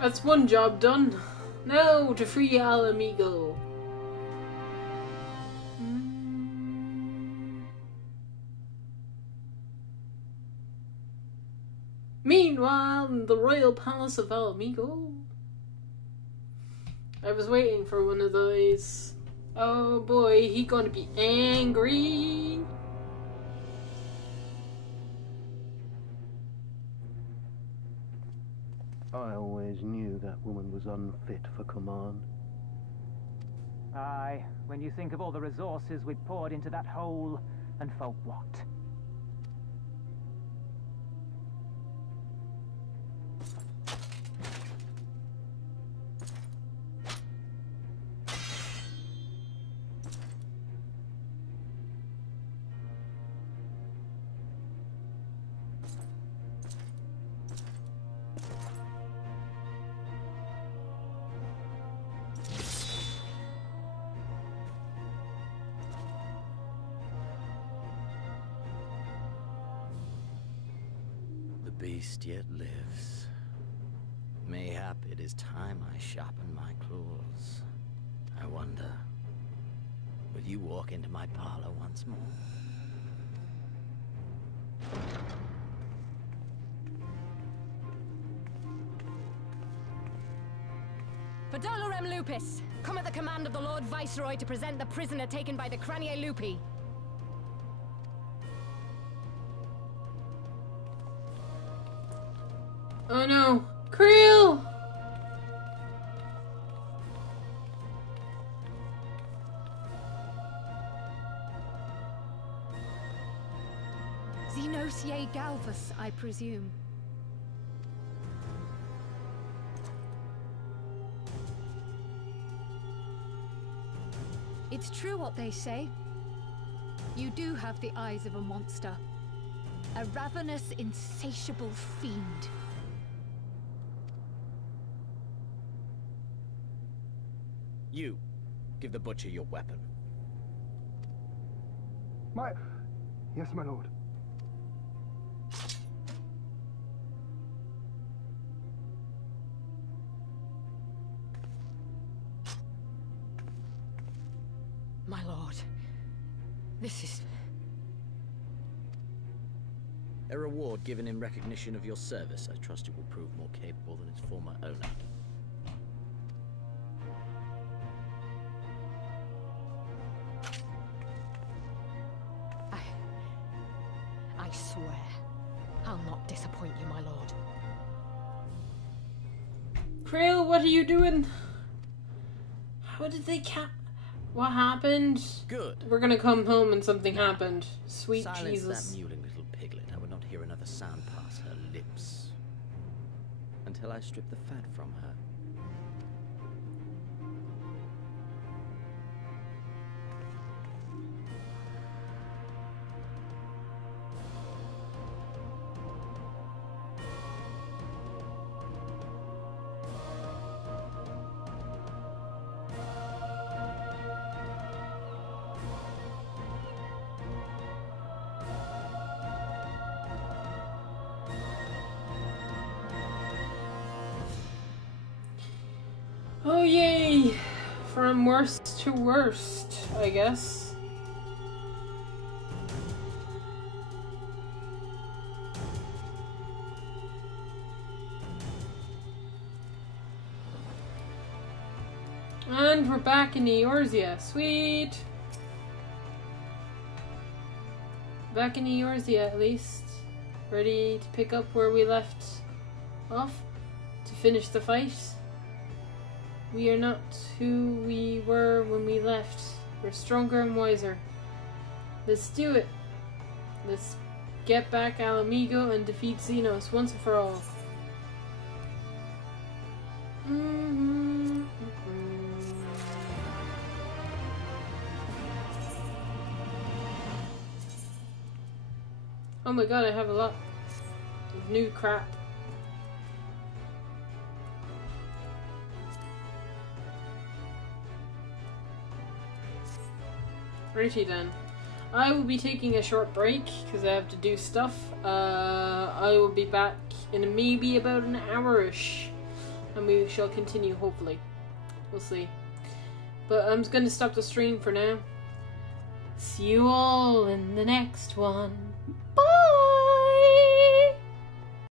That's one job done. Now to free Al Amigo. Meanwhile, in the royal palace of Al Amigo. I was waiting for one of those. Oh boy, he gonna be angry. I always knew that woman was unfit for command. Aye, when you think of all the resources we'd poured into that hole, and for what? The beast yet lives. Mayhap it is time I sharpen my claws. I wonder, will you walk into my parlor once more? Pedolorem Lupus, come at the command of the Lord Viceroy to present the prisoner taken by the Cranier Lupi. Oh no, Creel! Xenosier Galvus, I presume. It's true what they say. You do have the eyes of a monster. A ravenous, insatiable fiend. You, give the butcher your weapon. Yes, my lord. My lord, this is... A reward given in recognition of your service. I trust it will prove more capable than its former owner. I swear, I'll not disappoint you, my lord. Creel, what are you doing? How did they What happened? Good. We're gonna come home and something happened. Sweet Silence Jesus. that mewling little piglet. I would not hear another sound pass her lips. Until I strip the fat from her. Oh yay! From worst to worst, I guess. And we're back in Eorzea. Sweet! Back in Eorzea at least. Ready to pick up where we left off to finish the fight. We are not who we were when we left. We're stronger and wiser. Let's do it. Let's get back Al Amigo and defeat Xenos once and for all. Oh my god, I have a lot of new crap. Righty then. I will be taking a short break because I have to do stuff. I will be back in maybe about an hour-ish. And we shall continue, hopefully. We'll see. But I'm just going to stop the stream for now. See you all in the next one. Bye!